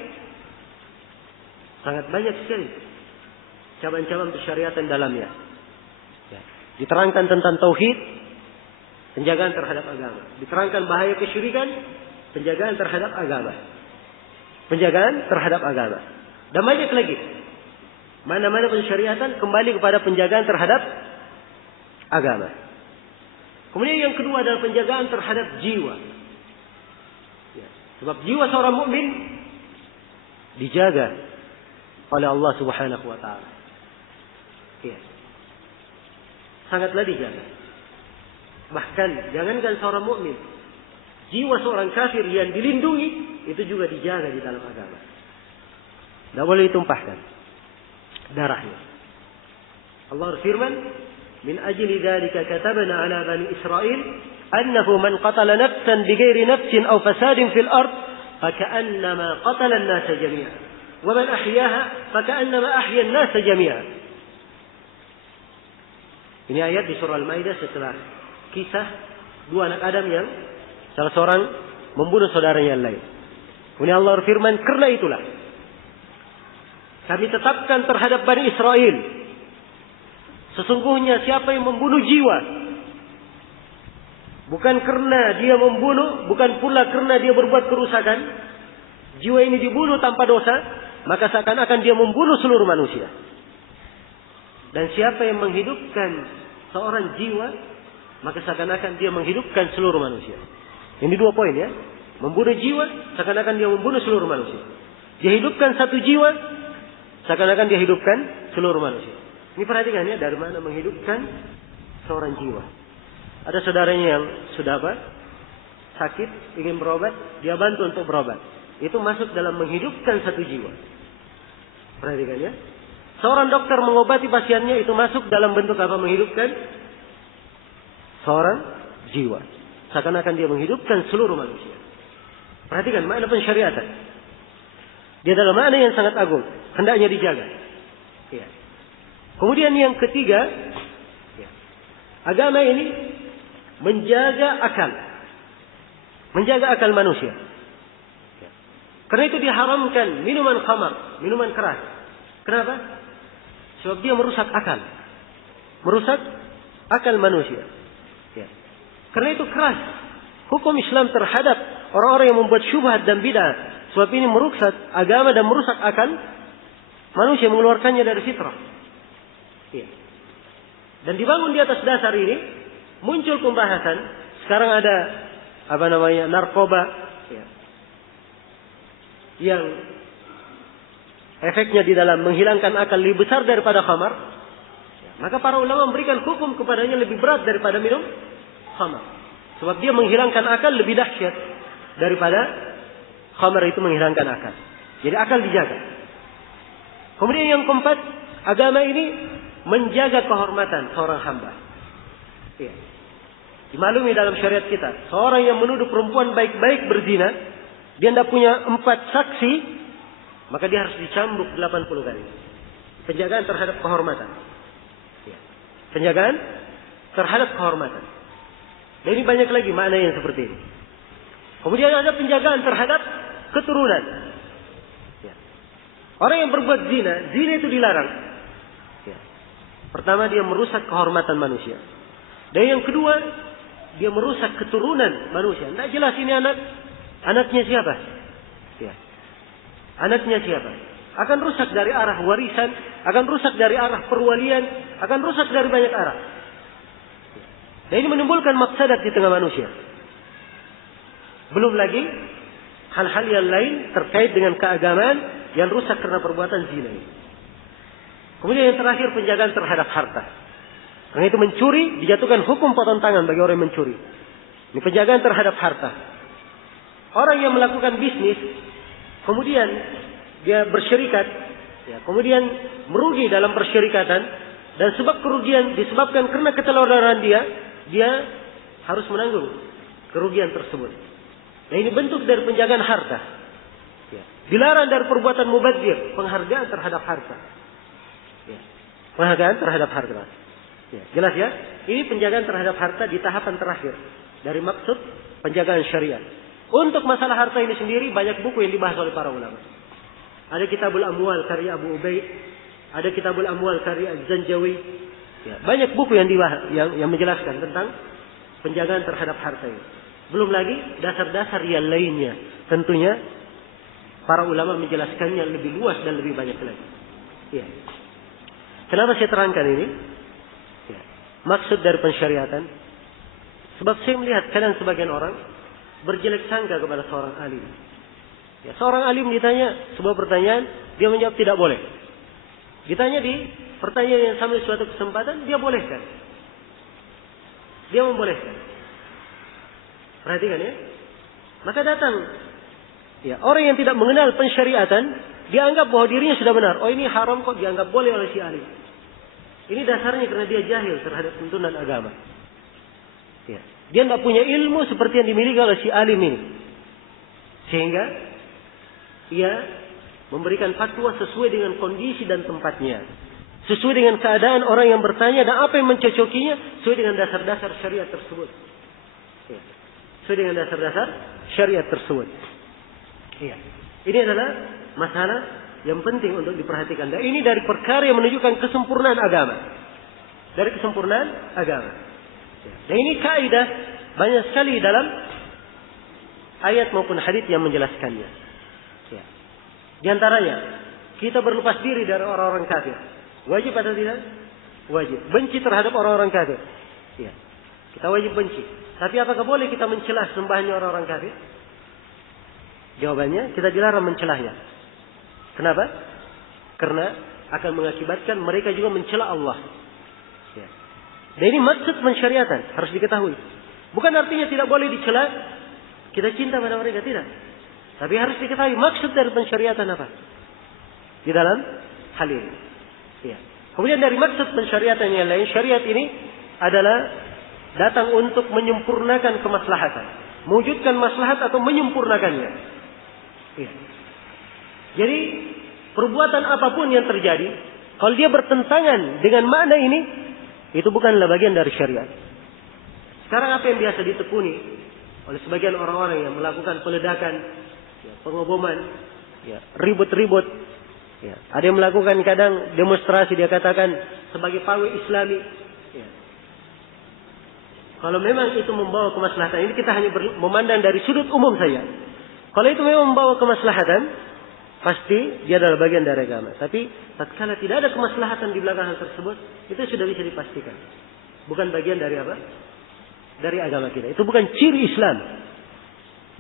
sangat banyak sekali cabang-cabang persyariatan dalamnya. Ya. Diterangkan tentang tauhid, penjagaan terhadap agama. Diterangkan bahaya kesyirikan, penjagaan terhadap agama. Penjagaan terhadap agama. Dan banyak lagi. Mana-mana pensyariatan kembali kepada penjagaan terhadap agama. Kemudian yang kedua adalah penjagaan terhadap jiwa. Ya. Sebab jiwa seorang mukmin dijaga oleh Allah Subhanahu wa taala. Ya. Sangatlah dijaga. Bahkan jangankan seorang mukmin, jiwa seorang kafir yang dilindungi itu juga dijaga di dalam agama. Tidak boleh ditumpahkan darahnya. Allah berfirman, "Min ajli dzalika katabna 'ala bani Israil annahu man qatala nafsan bighairi nafsin aw fasadin fil ard faka'annama qatala an-nasa jami'an wa man ahyaha faka'annama ahya an-nasa jami'an." Ini ayat di surah Al-Maidah setelah kisah 2 anak Adam yang salah seorang membunuh saudaranya yang lain. Kemudian Allah berfirman, "Karena itulah kami tetapkan terhadap Bani Israel, sesungguhnya siapa yang membunuh jiwa, bukan karena dia membunuh, bukan pula karena dia berbuat kerusakan, jiwa ini dibunuh tanpa dosa, maka seakan-akan dia membunuh seluruh manusia. Dan siapa yang menghidupkan seorang jiwa, maka seakan-akan dia menghidupkan seluruh manusia." Ini 2 poin ya. Membunuh jiwa, seakan-akan dia membunuh seluruh manusia. Dia hidupkan satu jiwa, seakan-akan dia hidupkan seluruh manusia. Ini perhatikan ya, dari mana menghidupkan seorang jiwa. Ada saudaranya yang sudah sakit, ingin berobat, dia bantu untuk berobat. Itu masuk dalam menghidupkan satu jiwa. Perhatikan ya. Seorang dokter mengobati pasiennya, itu masuk dalam bentuk apa? Menghidupkan seorang jiwa. Seakan-akan dia menghidupkan seluruh manusia. Perhatikan makna pensyariatan. Dia adalah makna yang sangat agung. Hendaknya dijaga. Ya. Kemudian yang ketiga, ya, agama ini menjaga akal. Menjaga akal manusia. Ya. Karena itu diharamkan minuman khamar, minuman keras. Kenapa? Sebab dia merusak akal. Merusak akal manusia. Ya. Karena itu keras. Hukum Islam terhadap orang-orang yang membuat syubhat dan bid'ah. Sebab ini merusak agama dan merusak akal manusia, mengeluarkannya dari fitrah. Ya. Dan dibangun di atas dasar ini muncul pembahasan. Sekarang ada narkoba, ya, yang efeknya di dalam menghilangkan akal lebih besar daripada khamar. Ya, maka para ulama memberikan hukum kepadanya lebih berat daripada minum khamar. Sebab dia menghilangkan akal lebih dahsyat daripada khamar itu menghilangkan akal. Jadi akal dijaga. Kemudian yang keempat, agama ini menjaga kehormatan seorang hamba. Ya. Dimaklumi dalam syariat kita, seorang yang menuduh perempuan baik-baik berzina, dia tidak punya 4 saksi, maka dia harus dicambuk 80 kali. Penjagaan terhadap kehormatan. Ya. Penjagaan terhadap kehormatan. Dan ini banyak lagi makna yang seperti ini. Kemudian ada penjagaan terhadap keturunan. Ya. Orang yang berbuat zina itu dilarang. Ya. Pertama, dia merusak kehormatan manusia. Dan yang kedua, dia merusak keturunan manusia. Tidak jelas ini anaknya siapa. Ya. Anaknya siapa. Akan rusak dari arah warisan, akan rusak dari arah perwalian, akan rusak dari banyak arah. Dan ini menimbulkan mafsadat di tengah manusia. Belum lagi hal-hal yang lain terkait dengan keagamaan yang rusak karena perbuatan zina. Kemudian yang terakhir, penjagaan terhadap harta. Karena itu mencuri dijatuhkan hukum potong tangan bagi orang yang mencuri. Ini penjagaan terhadap harta. Orang yang melakukan bisnis, kemudian dia bersyirikat, ya, kemudian merugi dalam persyirikatan, dan sebab kerugian disebabkan karena keteladanan dia harus menanggung kerugian tersebut. Nah, ini bentuk dari penjagaan harta. Ya. Dilarang dari perbuatan mubadzir, penghargaan terhadap harta. Ya. Penghargaan terhadap harta. Ya. Jelas ya? Ini penjagaan terhadap harta di tahapan terakhir dari maksud penjagaan syariat. Untuk masalah harta ini sendiri banyak buku yang dibahas oleh para ulama. Ada Kitabul Amwal karya Abu Ubaid, ada Kitabul Amwal karya Az-Zanjawi. Ya, banyak buku yang dibahas yang menjelaskan tentang penjagaan terhadap harta ini. Belum lagi dasar-dasar yang lainnya. Tentunya para ulama menjelaskannya lebih luas dan lebih banyak lagi. Ya. Kenapa saya terangkan ini? Ya. Maksud dari pensyariatan. Sebab saya melihat kadang sebagian orang berjelek sangka kepada seorang alim. Ya, seorang alim ditanya sebuah pertanyaan, dia menjawab tidak boleh. Ditanya di pertanyaan yang sama di suatu kesempatan, dia bolehkan. Dia membolehkan. Perhatikan ya. Maka datang ya, orang yang tidak mengenal pensyariatan, dia anggap bahwa dirinya sudah benar. Oh, ini haram kok, dianggap boleh oleh si alim. Ini dasarnya karena dia jahil terhadap tuntunan agama. Ya. Dia tidak punya ilmu seperti yang dimiliki oleh si alim ini. Sehingga ia memberikan fatwa sesuai dengan kondisi dan tempatnya. Sesuai dengan keadaan orang yang bertanya dan apa yang mencocokinya, sesuai dengan dasar-dasar syariat tersebut. Ya. Sesuai dengan dasar-dasar syariat tersebut. Ya. Ini adalah masalah yang penting untuk diperhatikan. Dan ini dari perkara yang menunjukkan kesempurnaan agama. Dari kesempurnaan agama. Dan ini kaidah banyak sekali dalam ayat maupun hadits yang menjelaskannya. Ya. Di antaranya, kita berlepas diri dari orang-orang kafir. Wajib atau tidak? Wajib. Benci terhadap orang-orang kafir. Ya. Kita wajib benci. Tapi apakah boleh kita mencelah sembahannya orang-orang kafir? Jawabannya, kita dilarang mencelahnya. Kenapa? Karena akan mengakibatkan mereka juga mencela Allah. Ya. Dan ini maksud pensyariatan, harus diketahui. Bukan artinya tidak boleh dicela kita cinta pada mereka, tidak. Tapi harus diketahui maksud dari pensyariatan apa di dalam hal ini. Ya. Kemudian dari maksud pensyariatan yang lain, syariat ini adalah datang untuk menyempurnakan kemaslahatan, mewujudkan maslahat atau menyempurnakannya. Ya. Jadi perbuatan apapun yang terjadi, kalau dia bertentangan dengan makna ini, itu bukanlah bagian dari syariat. Sekarang apa yang biasa ditekuni oleh sebagian orang-orang yang melakukan peledakan, ya, pengoboman, ya, ribut-ribut. Ya. Ada yang melakukan kadang demonstrasi, dia katakan sebagai pawai Islami. Ya. Kalau memang itu membawa kemaslahatan, ini kita hanya memandang dari sudut umum saja. Kalau itu memang membawa kemaslahatan, pasti dia adalah bagian dari agama. Tapi tatkala tidak ada kemaslahatan di belakang hal tersebut, itu sudah bisa dipastikan. Bukan bagian dari apa? Dari agama kita. Itu bukan ciri Islam.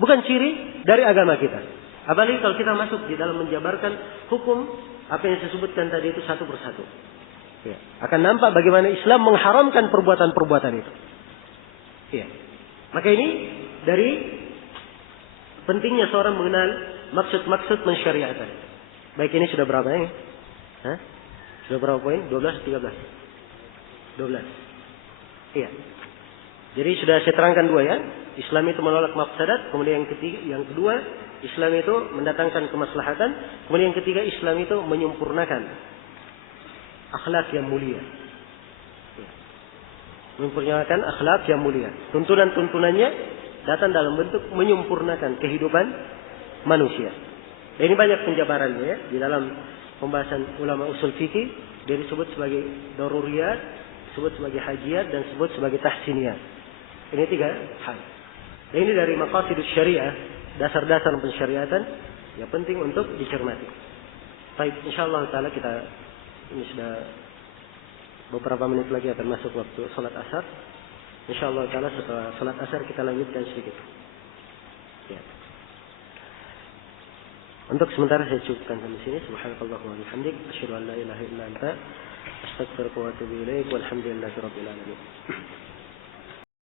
Bukan ciri dari agama kita. Apalagi kalau kita masuk di dalam menjabarkan hukum, apa yang saya sebutkan tadi itu satu persatu. Ya. Akan nampak bagaimana Islam mengharamkan perbuatan-perbuatan itu. Ya. Maka ini dari pentingnya seorang mengenal maksud-maksud mensyariatkan. Baik, ini sudah berapa ya? Hah? Sudah berapa poin? 12, 13? 12. Iya. Jadi sudah saya terangkan dua ya. Islam itu menolak mafsadat. Kemudian yang kedua, Islam itu mendatangkan kemaslahatan. Kemudian yang ketiga, Islam itu menyempurnakan akhlak yang mulia. Ya. Menyempurnakan akhlak yang mulia. Tuntunan-tuntunannya datang dalam bentuk menyempurnakan kehidupan manusia. Dan ini banyak penjabarannya ya. Di dalam pembahasan ulama usul fikih, dia disebut sebagai daruriyat, disebut sebagai hajiat, dan disebut sebagai tahsiniyat. Ini tiga hal. Dan ini dari maqasidus syariah, dasar-dasar pensyariatan yang penting untuk dicermati. Baik, insyaallah taala kita ini sudah beberapa menit lagi akan masuk waktu salat asar. Insyaallah taala setelah salat asar kita lanjutkan sedikit. Ya. Untuk sementara saya cukupkan sampai sini. Subhanakallahumma wa bihamdik, asyhadu an la ilaha illa anta, astaghfiruka wa atubu ilaik. Walhamdulillahirabbil alamin.